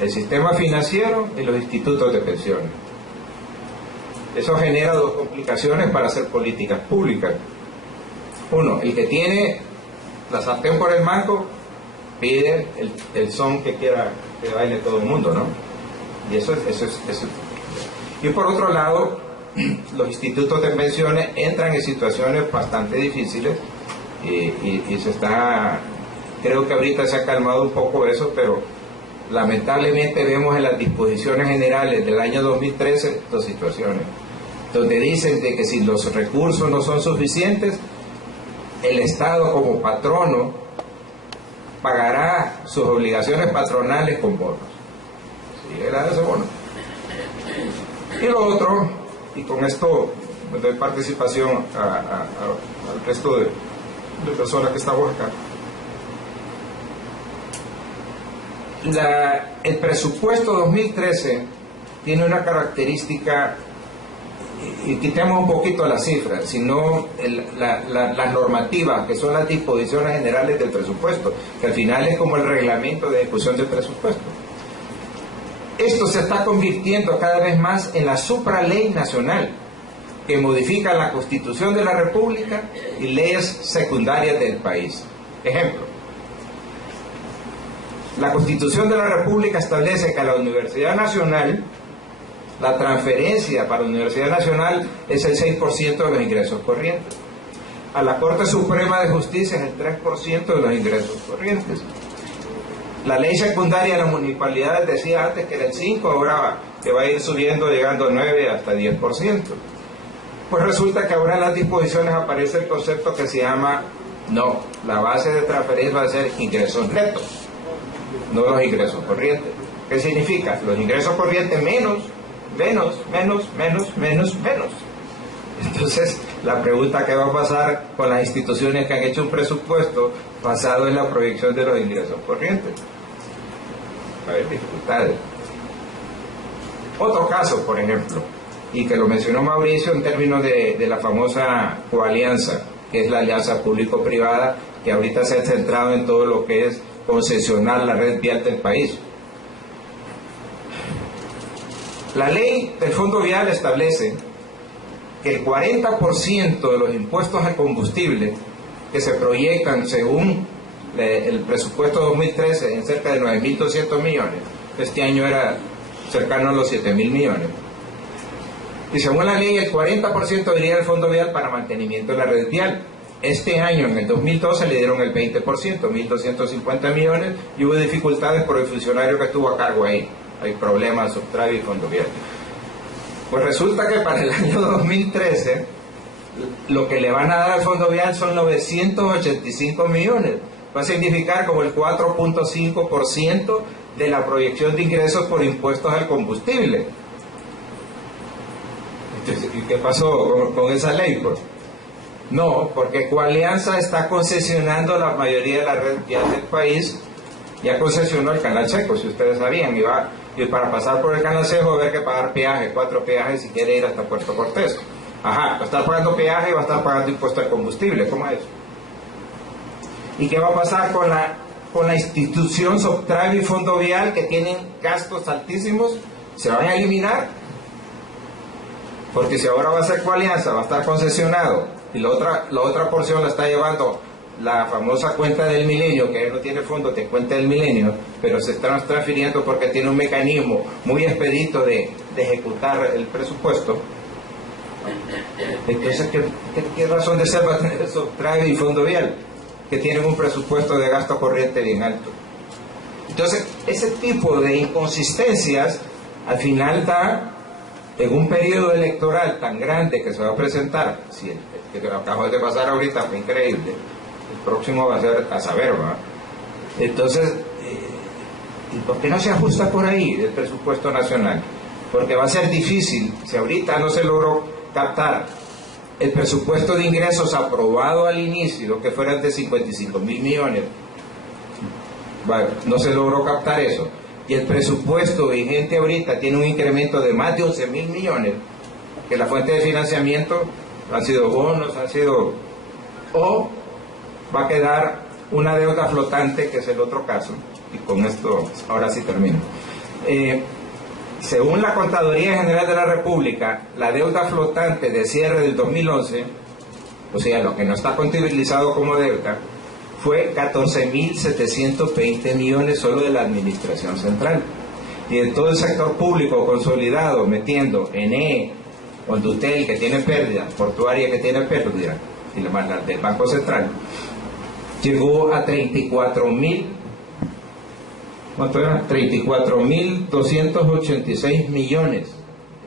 el sistema financiero y los institutos de pensiones. Eso genera dos complicaciones para hacer políticas públicas. Uno, el que tiene la sartén por el mango pide el son que quiera que baile todo el mundo, ¿no? Y eso. Y por otro lado, los institutos de pensiones entran en situaciones bastante difíciles y se está, creo que ahorita se ha calmado un poco eso, pero lamentablemente vemos en las disposiciones generales del año 2013 dos situaciones donde dicen de que si los recursos no son suficientes, el Estado como patrono pagará sus obligaciones patronales con bonos. ¿Sí? ¿Era ese bono? Y lo otro, y con esto doy participación al resto de personas que estamos acá. El presupuesto 2013 tiene una característica, y quitemos un poquito las cifras, sino las normativas, que son las disposiciones generales del presupuesto, que al final es como el reglamento de ejecución del presupuesto. Esto se está convirtiendo cada vez más en la supraley nacional, que modifica la Constitución de la República y leyes secundarias del país. Ejemplo: la Constitución de la República establece que a la Universidad Nacional, la transferencia para la Universidad Nacional es el 6% de los ingresos corrientes. A la Corte Suprema de Justicia es el 3% de los ingresos corrientes. La ley secundaria de las municipalidades decía antes que era el 5%, ahora que va a ir subiendo, llegando a 9% hasta 10%. Pues resulta que ahora en las disposiciones aparece el concepto que se llama, no, la base de transferencia va a ser ingresos netos, no los ingresos corrientes. ¿Qué significa? Los ingresos corrientes menos. Entonces, la pregunta: ¿qué va a pasar con las instituciones que han hecho un presupuesto basado en la proyección de los ingresos corrientes? va a haber dificultades. Otro caso, por ejemplo, y que lo mencionó Mauricio en términos de la famosa coalianza, que es la alianza público-privada, que ahorita se ha centrado en todo lo que es concesionar la red vial del país. La ley del Fondo Vial establece que el 40% de los impuestos al combustible que se proyectan según el presupuesto 2013 en cerca de 9.200 millones, este año era cercano a los 7.000 millones. Y según la ley, el 40% iría al Fondo Vial para mantenimiento de la red vial. Este año, en el 2012, le dieron el 20%, 1.250 millones, y hubo dificultades por el funcionario que estuvo a cargo ahí. Hay problemas, Subtravi y Fondo Vial. Pues resulta que para el año 2013, lo que le van a dar al Fondo Vial son 985 millones. Va a significar como el 4.5% de la proyección de ingresos por impuestos al combustible. Entonces, ¿y qué pasó con esa ley? Pues no, porque Coalianza está concesionando la mayoría de la red vial del país. Ya concesionó el Canal Seco, si ustedes sabían, y para pasar por el Canal Seco va a haber que pagar peaje, 4 peajes si quiere ir hasta Puerto Cortés. Ajá, va a estar pagando peaje y va a estar pagando impuesto al combustible, ¿cómo es? ¿Y qué va a pasar con la institución Subtravi y Fondo Vial, que tienen gastos altísimos? ¿Se van a eliminar? Porque si ahora va a ser Coalianza, va a estar concesionado, y la otra porción la está llevando la famosa cuenta del milenio, que no tiene fondo, te cuenta del milenio, pero se están transfiriendo porque tiene un mecanismo muy expedito de ejecutar el presupuesto. Entonces, ¿qué razón de ser va a tener Subtravi y Fondo Vial, que tienen un presupuesto de gasto corriente bien alto? Entonces, ese tipo de inconsistencias al final da, en un periodo electoral tan grande que se va a presentar, si el que acabo de pasar ahorita fue increíble, el próximo va a ser a saber, ¿verdad? Entonces, ¿y por qué no se ajusta por ahí el presupuesto nacional? Porque va a ser difícil, si ahorita no se logró captar el presupuesto de ingresos aprobado al inicio, que fueran de 55.000 millones, bueno, no se logró captar eso, y el presupuesto vigente ahorita tiene un incremento de más de 11.000 millones, que la fuente de financiamiento han sido bonos, o va a quedar una deuda flotante, que es el otro caso, y con esto ahora sí termino. Según la Contaduría General de la República, la deuda flotante de cierre del 2011, o sea, lo que no está contabilizado como deuda, fue 14.720 millones solo de la Administración Central. Y de todo el sector público consolidado, metiendo ENE, Condutel, que tiene pérdida, Portuaria, que tiene pérdida, y la del Banco Central, llegó a 34.286 millones.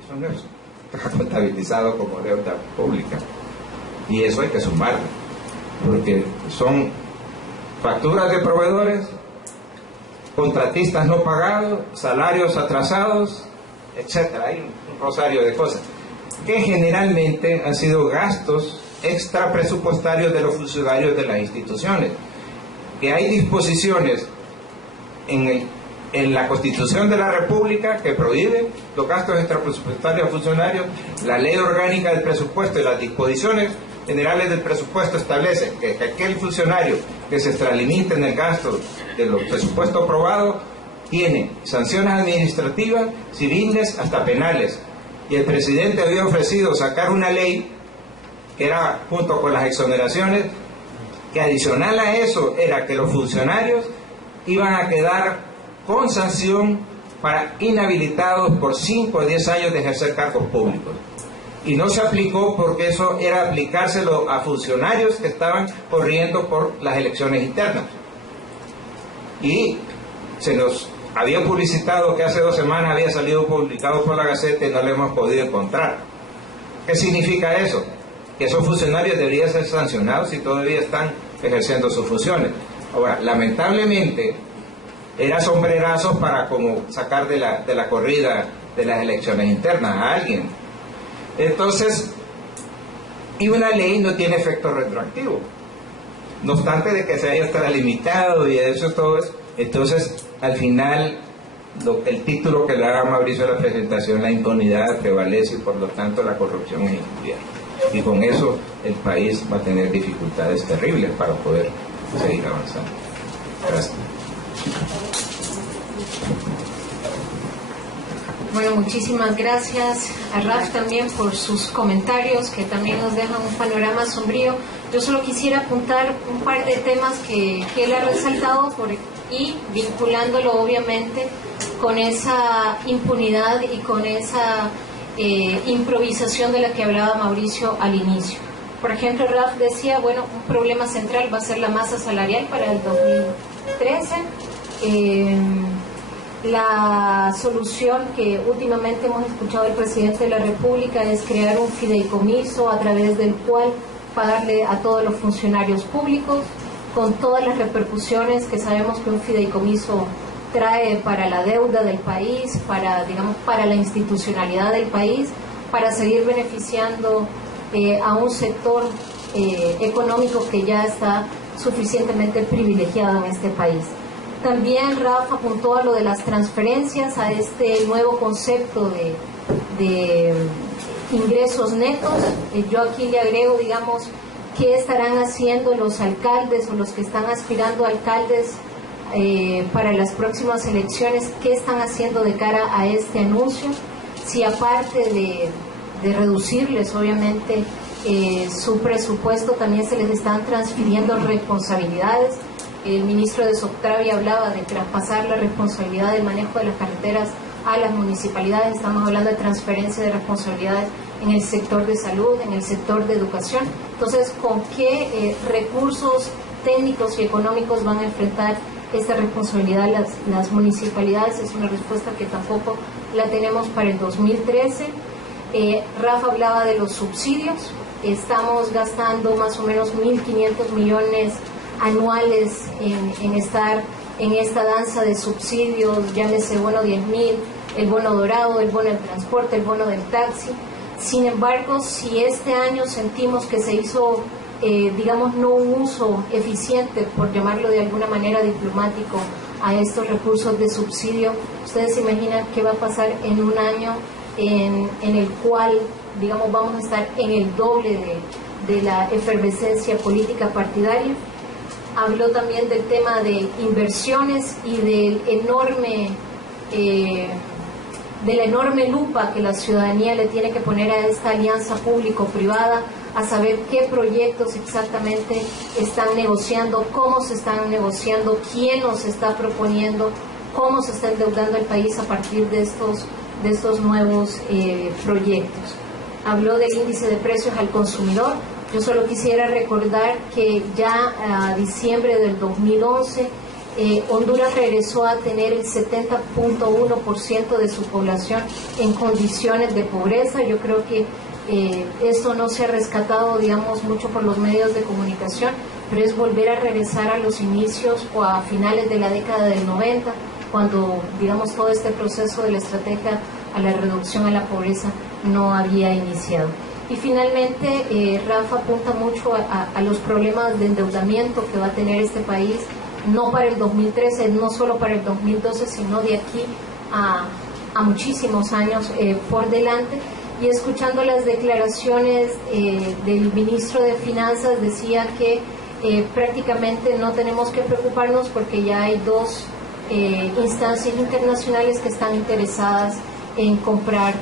Eso no está contabilizado como deuda pública. Y eso hay que sumarlo, porque son facturas de proveedores, contratistas no pagados, salarios atrasados, etcétera. Hay un rosario de cosas que generalmente han sido gastos extra presupuestarios de los funcionarios de las instituciones. Que hay disposiciones en la Constitución de la República que prohíben los gastos extrapresupuestarios a funcionarios. La Ley Orgánica del Presupuesto y las disposiciones generales del presupuesto establecen que aquel funcionario que se extralimite en el gasto de los presupuestos aprobados tiene sanciones administrativas, civiles, hasta penales. Y el presidente había ofrecido sacar una ley que era, junto con las exoneraciones, que adicional a eso era que los funcionarios iban a quedar con sanción para inhabilitados por 5 o 10 años de ejercer cargos públicos. Y no se aplicó porque eso era aplicárselo a funcionarios que estaban corriendo por las elecciones internas. Y se nos había publicitado que hace 2 semanas había salido publicado por la Gaceta y no lo hemos podido encontrar. ¿Qué significa eso? Que esos funcionarios deberían ser sancionados si todavía están ejerciendo sus funciones. Ahora, lamentablemente, era sombrerazo para como sacar de la corrida de las elecciones internas a alguien. Entonces, y una ley no tiene efecto retroactivo. No obstante de que se haya extralimitado y eso todo eso, entonces al final el título que le da Mauricio a la presentación, la impunidad prevalece y por lo tanto la corrupción es encubierta. Y con eso el país va a tener dificultades terribles para poder seguir avanzando. Gracias. Bueno, muchísimas gracias a Raf también por sus comentarios que también nos dejan un panorama sombrío. Yo solo quisiera apuntar un par de temas que él ha resaltado y vinculándolo obviamente con esa impunidad y con esa improvisación de la que hablaba Mauricio al inicio. Por ejemplo, Raf decía, bueno, un problema central va a ser la masa salarial para el 2013. La solución que últimamente hemos escuchado del presidente de la República es crear un fideicomiso a través del cual pagarle a todos los funcionarios públicos, con todas las repercusiones que sabemos que un fideicomiso trae para la deuda del país, para la institucionalidad del país, para seguir beneficiando a un sector económico que ya está suficientemente privilegiado en este país. También Rafa apuntó a lo de las transferencias, a este nuevo concepto de ingresos netos. Yo aquí le agrego, qué estarán haciendo los alcaldes o los que están aspirando a alcaldes para las próximas elecciones, qué están haciendo de cara a este anuncio, si aparte de reducirles obviamente su presupuesto, también se les están transfiriendo responsabilidades. El ministro de Soctravia hablaba de traspasar la responsabilidad del manejo de las carreteras a las municipalidades. Estamos hablando de transferencia de responsabilidades en el sector de salud, en el sector de educación. Entonces, ¿con qué recursos técnicos y económicos van a enfrentar esta responsabilidad las municipalidades? Es una respuesta que tampoco la tenemos para el 2013. Rafa hablaba de los subsidios. Estamos gastando más o menos 1.500 millones anuales en estar en esta danza de subsidios, llámese bono 10.000, el bono dorado, el bono del transporte, el bono del taxi. Sin embargo, si este año sentimos que se hizo, no un uso eficiente, por llamarlo de alguna manera diplomático, a estos recursos de subsidio, ustedes se imaginan qué va a pasar en un año en el cual, vamos a estar en el doble de la efervescencia política partidaria. Habló también del tema de inversiones y de la enorme lupa que la ciudadanía le tiene que poner a esta alianza público-privada, a saber qué proyectos exactamente están negociando, cómo se están negociando, quién nos está proponiendo, cómo se está endeudando el país a partir de estos nuevos proyectos. Habló del índice de precios al consumidor. Yo solo quisiera recordar que ya a diciembre del 2011 Honduras regresó a tener el 70.1% de su población en condiciones de pobreza. Yo creo que esto no se ha rescatado, mucho por los medios de comunicación, pero es volver a regresar a los inicios o a finales de la década del 90, cuando, todo este proceso de la estrategia a la reducción a la pobreza no había iniciado. Y finalmente, Rafa apunta mucho a los problemas de endeudamiento que va a tener este país, no para el 2013, no solo para el 2012, sino de aquí a muchísimos años por delante. Y escuchando las declaraciones del ministro de Finanzas, decía que prácticamente no tenemos que preocuparnos porque ya hay dos instancias internacionales que están interesadas en comprar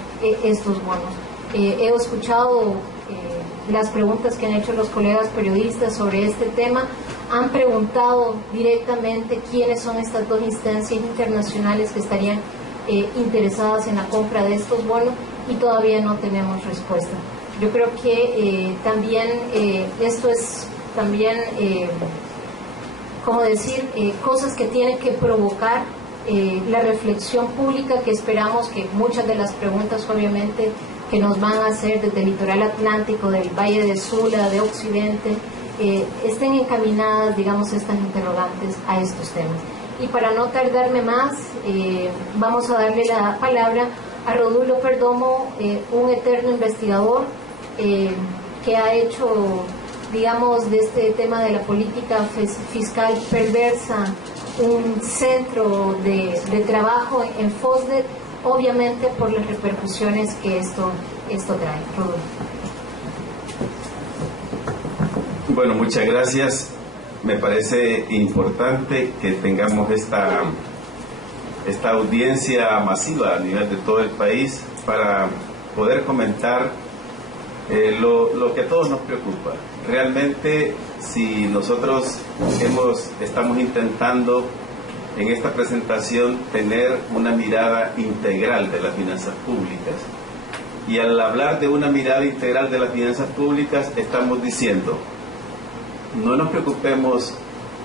estos bonos. He escuchado las preguntas que han hecho los colegas periodistas sobre este tema. Han preguntado directamente quiénes son estas dos instancias internacionales que estarían interesadas en la compra de estos bonos y todavía no tenemos respuesta. Yo creo que también esto es también, cosas que tienen que provocar la reflexión pública, que esperamos que muchas de las preguntas obviamente que nos van a hacer desde el litoral atlántico, del Valle de Sula, de Occidente, estén encaminadas, estas interrogantes a estos temas. Y para no tardarme más, vamos a darle la palabra a Rodulfo Perdomo, un eterno investigador que ha hecho, de este tema de la política fiscal perversa un centro de trabajo en FOSDE, obviamente por las repercusiones que esto trae. Rodolfo. Bueno, muchas gracias. Me parece importante que tengamos esta audiencia masiva a nivel de todo el país para poder comentar lo que a todos nos preocupa. Realmente, si nosotros estamos intentando en esta presentación tener una mirada integral de las finanzas públicas, y al hablar de una mirada integral de las finanzas públicas estamos diciendo: no nos preocupemos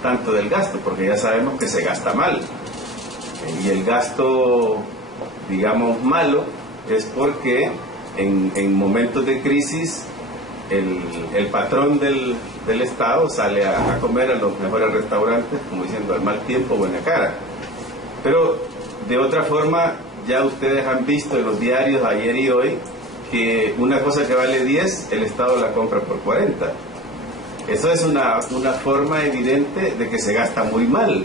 tanto del gasto, porque ya sabemos que se gasta mal. Y el gasto, digamos, malo es porque en momentos de crisis el patrón del Estado sale a comer a los mejores restaurantes, como diciendo, al mal tiempo, buena cara. Pero de otra forma, ya ustedes han visto en los diarios ayer y hoy que una cosa que vale 10, el Estado la compra por 40. Eso es una forma evidente de que se gasta muy mal.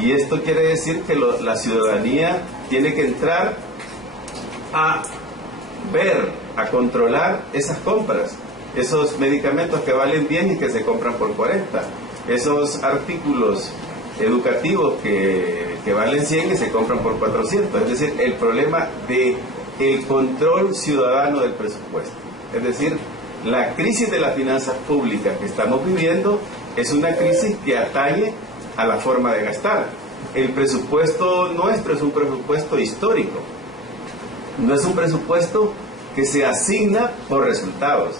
Y esto quiere decir que la ciudadanía tiene que entrar a ver, a controlar esas compras. Esos medicamentos que valen 10 y que se compran por 40. Esos artículos educativos que valen 100 y se compran por 400. Es decir, el problema del control ciudadano del presupuesto. Es decir, la crisis de las finanzas públicas que estamos viviendo es una crisis que atañe a la forma de gastar. El presupuesto nuestro es un presupuesto histórico. No es un presupuesto que se asigna por resultados.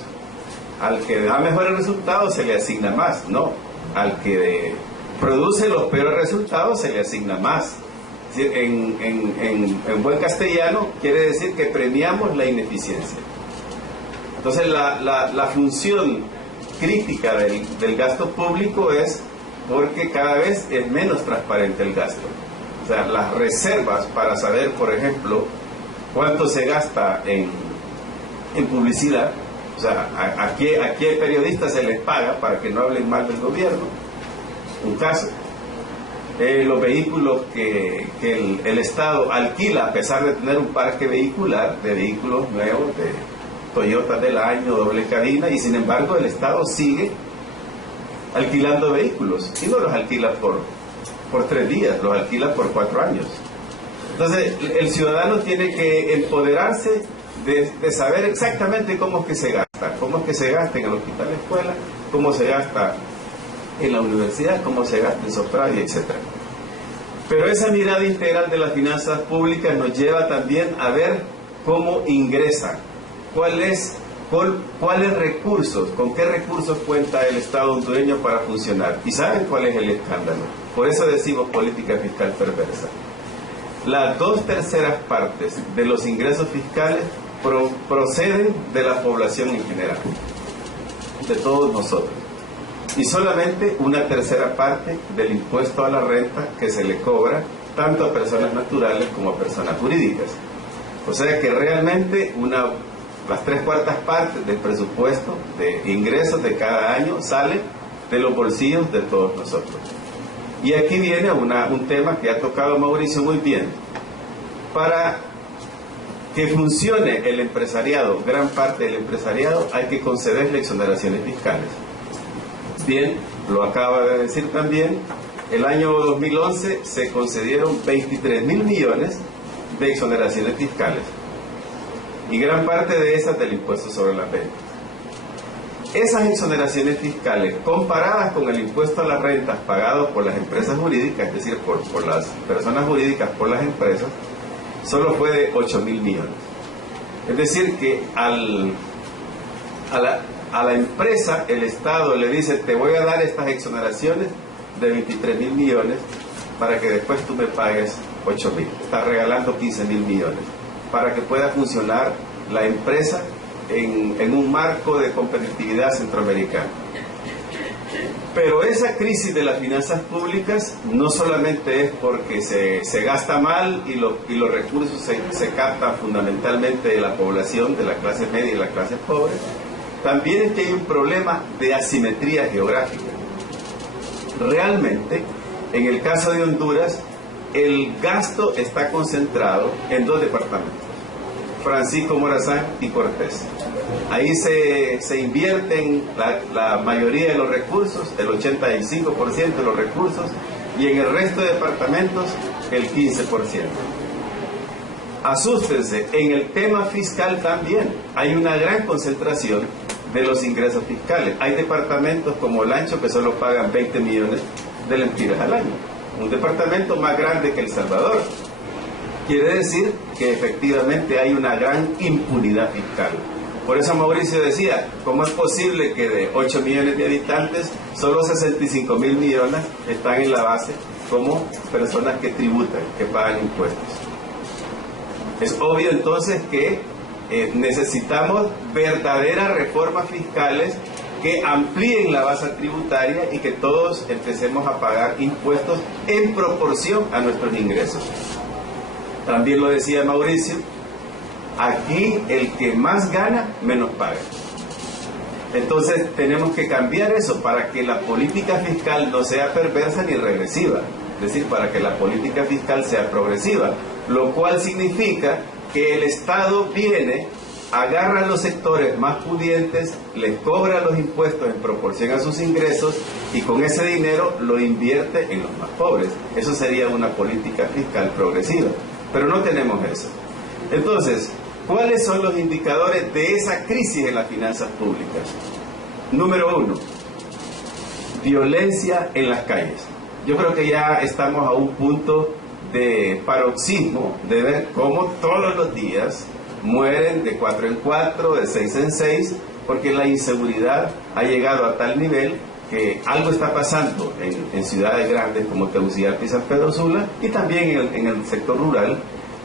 Al que da mejores resultados se le asigna más. No, al que produce los peores resultados se le asigna más. Es decir, en buen castellano quiere decir que premiamos la ineficiencia. Entonces la función crítica del gasto público es porque cada vez es menos transparente el gasto. O sea, las reservas para saber, por ejemplo, cuánto se gasta en publicidad. O sea, ¿a qué periodistas se les paga para que no hablen mal del gobierno? Un caso. Los vehículos que el Estado alquila, a pesar de tener un parque vehicular de vehículos nuevos, de Toyota del año, doble cabina, y sin embargo el Estado sigue alquilando vehículos y no los alquila por 3 días, los alquila por 4 años. Entonces el ciudadano tiene que empoderarse de saber exactamente cómo es que se gasta, cómo es que se gasta en el hospital, la escuela, cómo se gasta en la universidad, cómo se gasta en Sopradia, etc. Pero esa mirada integral de las finanzas públicas nos lleva también a ver cómo ingresa, cuáles recursos, con qué recursos cuenta el Estado hondureño para funcionar. ¿Y saben cuál es el escándalo? Por eso decimos política fiscal perversa. Las 2/3 partes de los ingresos fiscales proceden de la población en general, de todos nosotros, y solamente 1/3 parte del impuesto a la renta que se le cobra tanto a personas naturales como a personas jurídicas. O sea que realmente las 3/4 partes del presupuesto de ingresos de cada año sale de los bolsillos de todos nosotros. Y aquí viene un tema que ha tocado Mauricio muy bien. Para que funcione el empresariado, gran parte del empresariado, hay que concederle exoneraciones fiscales. Bien, lo acaba de decir también, el año 2011 se concedieron 23.000 millones de exoneraciones fiscales. Y gran parte de esas del impuesto sobre la renta. Esas exoneraciones fiscales, comparadas con el impuesto a las rentas pagado por las empresas jurídicas, es decir, por las personas jurídicas, por las empresas, solo fue de 8.000 millones. Es decir, que a la empresa el Estado le dice: te voy a dar estas exoneraciones de 23.000 millones para que después tú me pagues 8.000. Estás regalando 15.000 millones para que pueda funcionar la empresa en un marco de competitividad centroamericana. Pero esa crisis de las finanzas públicas no solamente es porque se gasta mal y los recursos se captan fundamentalmente de la población, de la clase media y la clase pobre, también es que hay un problema de asimetría geográfica. Realmente En el caso de Honduras, el gasto está concentrado en 2 departamentos, Francisco Morazán y Cortés. Ahí se invierten la mayoría de los recursos, el 85% de los recursos, y en el resto de departamentos el 15%. Asústense, en el tema fiscal también hay una gran concentración de los ingresos fiscales. Hay departamentos como Lancho que solo pagan 20 millones de lempiras al año. Un departamento más grande que El Salvador. Quiere decir que efectivamente hay una gran impunidad fiscal. Por eso Mauricio decía, ¿cómo es posible que de 8 millones de habitantes, solo 65 mil millones están en la base como personas que tributan, que pagan impuestos? Es obvio entonces que necesitamos verdaderas reformas fiscales que amplíen la base tributaria y que todos empecemos a pagar impuestos en proporción a nuestros ingresos. También lo decía Mauricio, aquí el que más gana, menos paga. Entonces tenemos que cambiar eso para que la política fiscal no sea perversa ni regresiva, es decir, para que la política fiscal sea progresiva, lo cual significa que el Estado viene, agarra a los sectores más pudientes, les cobra los impuestos en proporción a sus ingresos y con ese dinero lo invierte en los más pobres. Eso sería una política fiscal progresiva, pero no tenemos eso. Entonces, ¿cuáles son los indicadores de esa crisis en las finanzas públicas? Número 1, violencia en las calles. Yo creo que ya estamos a un punto de paroxismo de ver cómo todos los días mueren de 4 en 4, de 6 en 6, porque la inseguridad ha llegado a tal nivel que algo está pasando en ciudades grandes como Tegucigalpa y San Pedro Sula, y también en el sector rural,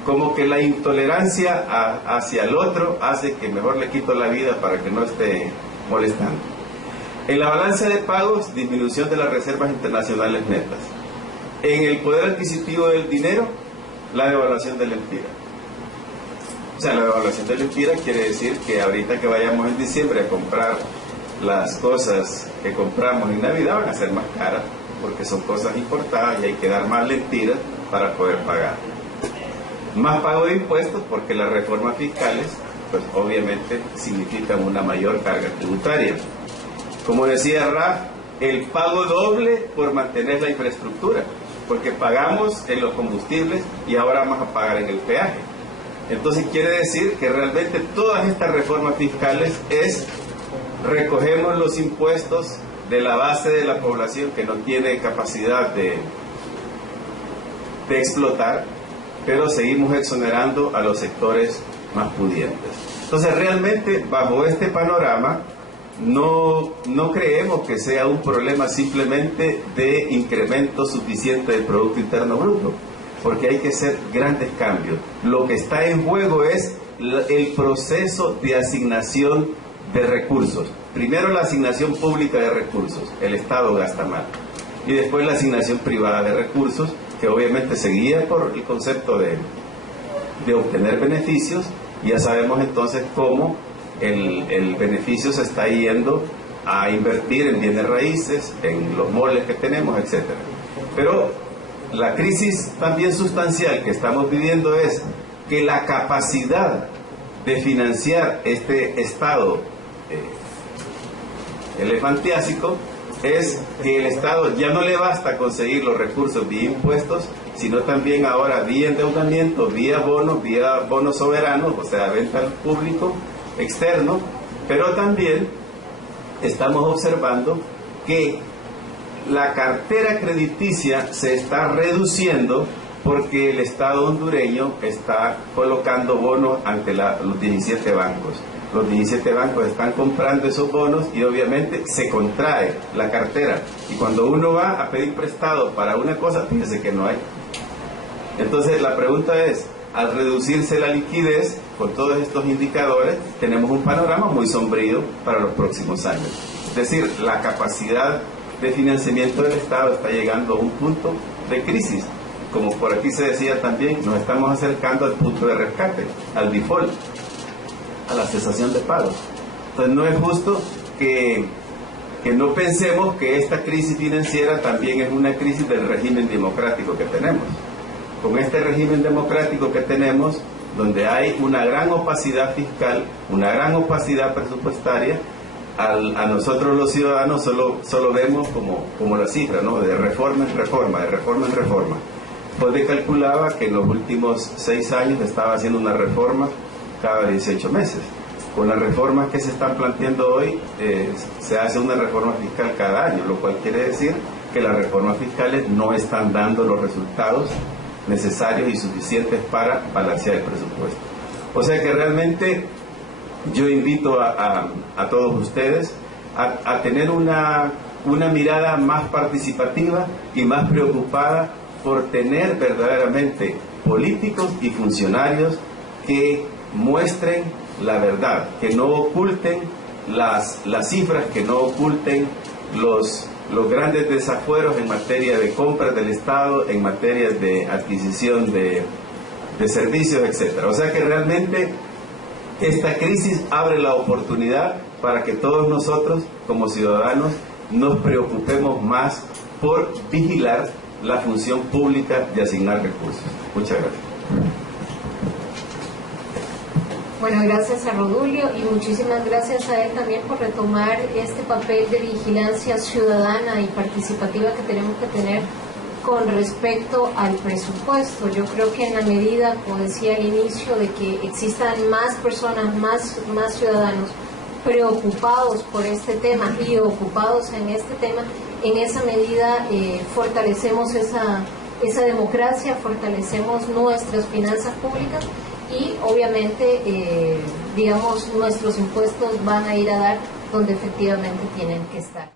como que la intolerancia hacia el otro hace que mejor le quito la vida para que no esté molestando. En la balanza de pagos, disminución de las reservas internacionales netas. En el poder adquisitivo del dinero, la devaluación del empira. O sea, la devaluación del empira quiere decir que ahorita que vayamos en diciembre a comprar las cosas que compramos en Navidad van a ser más caras porque son cosas importadas y hay que dar más lempiras para poder pagar. Más pago de impuestos porque las reformas fiscales, pues obviamente significan una mayor carga tributaria. Como decía Raf, el pago doble por mantener la infraestructura, porque pagamos en los combustibles y ahora vamos a pagar en el peaje. Entonces quiere decir que realmente todas estas reformas fiscales recogemos los impuestos de la base de la población que no tiene capacidad de explotar, pero seguimos exonerando a los sectores más pudientes. Entonces realmente bajo este panorama no creemos que sea un problema simplemente de incremento suficiente del Producto Interno Bruto, porque hay que hacer grandes cambios. Lo que está en juego es el proceso de asignación de recursos. Primero la asignación pública de recursos, el Estado gasta mal, y después la asignación privada de recursos, que obviamente se guía por el concepto de obtener beneficios. Ya sabemos entonces cómo el beneficio se está yendo a invertir en bienes raíces, en los moles que tenemos, etc. Pero la crisis también sustancial que estamos viviendo es que la capacidad de financiar este Estado elefantiásico es que el Estado ya no le basta conseguir los recursos vía impuestos, sino también ahora vía endeudamiento, vía bonos soberanos, o sea, venta al público externo, pero también estamos observando que la cartera crediticia se está reduciendo porque el Estado hondureño está colocando bonos ante los 17 bancos. Los 17 bancos están comprando esos bonos y obviamente se contrae la cartera. Y cuando uno va a pedir prestado para una cosa, fíjese que no hay. Entonces la pregunta es, al reducirse la liquidez con todos estos indicadores, tenemos un panorama muy sombrío para los próximos años. Es decir, la capacidad de financiamiento del Estado está llegando a un punto de crisis. Como por aquí se decía también, nos estamos acercando al punto de rescate, al default, a la cesación de pagos. Entonces no es justo que que no pensemos que esta crisis financiera también es una crisis del régimen democrático que tenemos. Con este régimen democrático que tenemos, donde hay una gran opacidad fiscal, una gran opacidad presupuestaria, a nosotros los ciudadanos solo vemos como la cifra, ¿no? De reforma en reforma, de reforma en reforma. Pues calculaba que en los últimos 6 años estaba haciendo una reforma cada 18 meses. Con las reformas que se están planteando hoy, se hace una reforma fiscal cada año, lo cual quiere decir que las reformas fiscales no están dando los resultados necesarios y suficientes para balancear el presupuesto. O sea que realmente yo invito a todos ustedes a tener una mirada más participativa y más preocupada por tener verdaderamente políticos y funcionarios que muestren la verdad, que no oculten las cifras, que no oculten los grandes desafueros en materia de compras del Estado, en materia de adquisición de servicios, etc. O sea que realmente esta crisis abre la oportunidad para que todos nosotros, como ciudadanos, nos preocupemos más por vigilar la función pública de asignar recursos. Muchas gracias. Bueno, gracias a Rodulio y muchísimas gracias a él también por retomar este papel de vigilancia ciudadana y participativa que tenemos que tener con respecto al presupuesto. Yo creo que en la medida, como decía al inicio, de que existan más personas, más ciudadanos preocupados por este tema y ocupados en este tema, en esa medida fortalecemos esa democracia, fortalecemos nuestras finanzas públicas y obviamente, nuestros impuestos van a ir a dar donde efectivamente tienen que estar.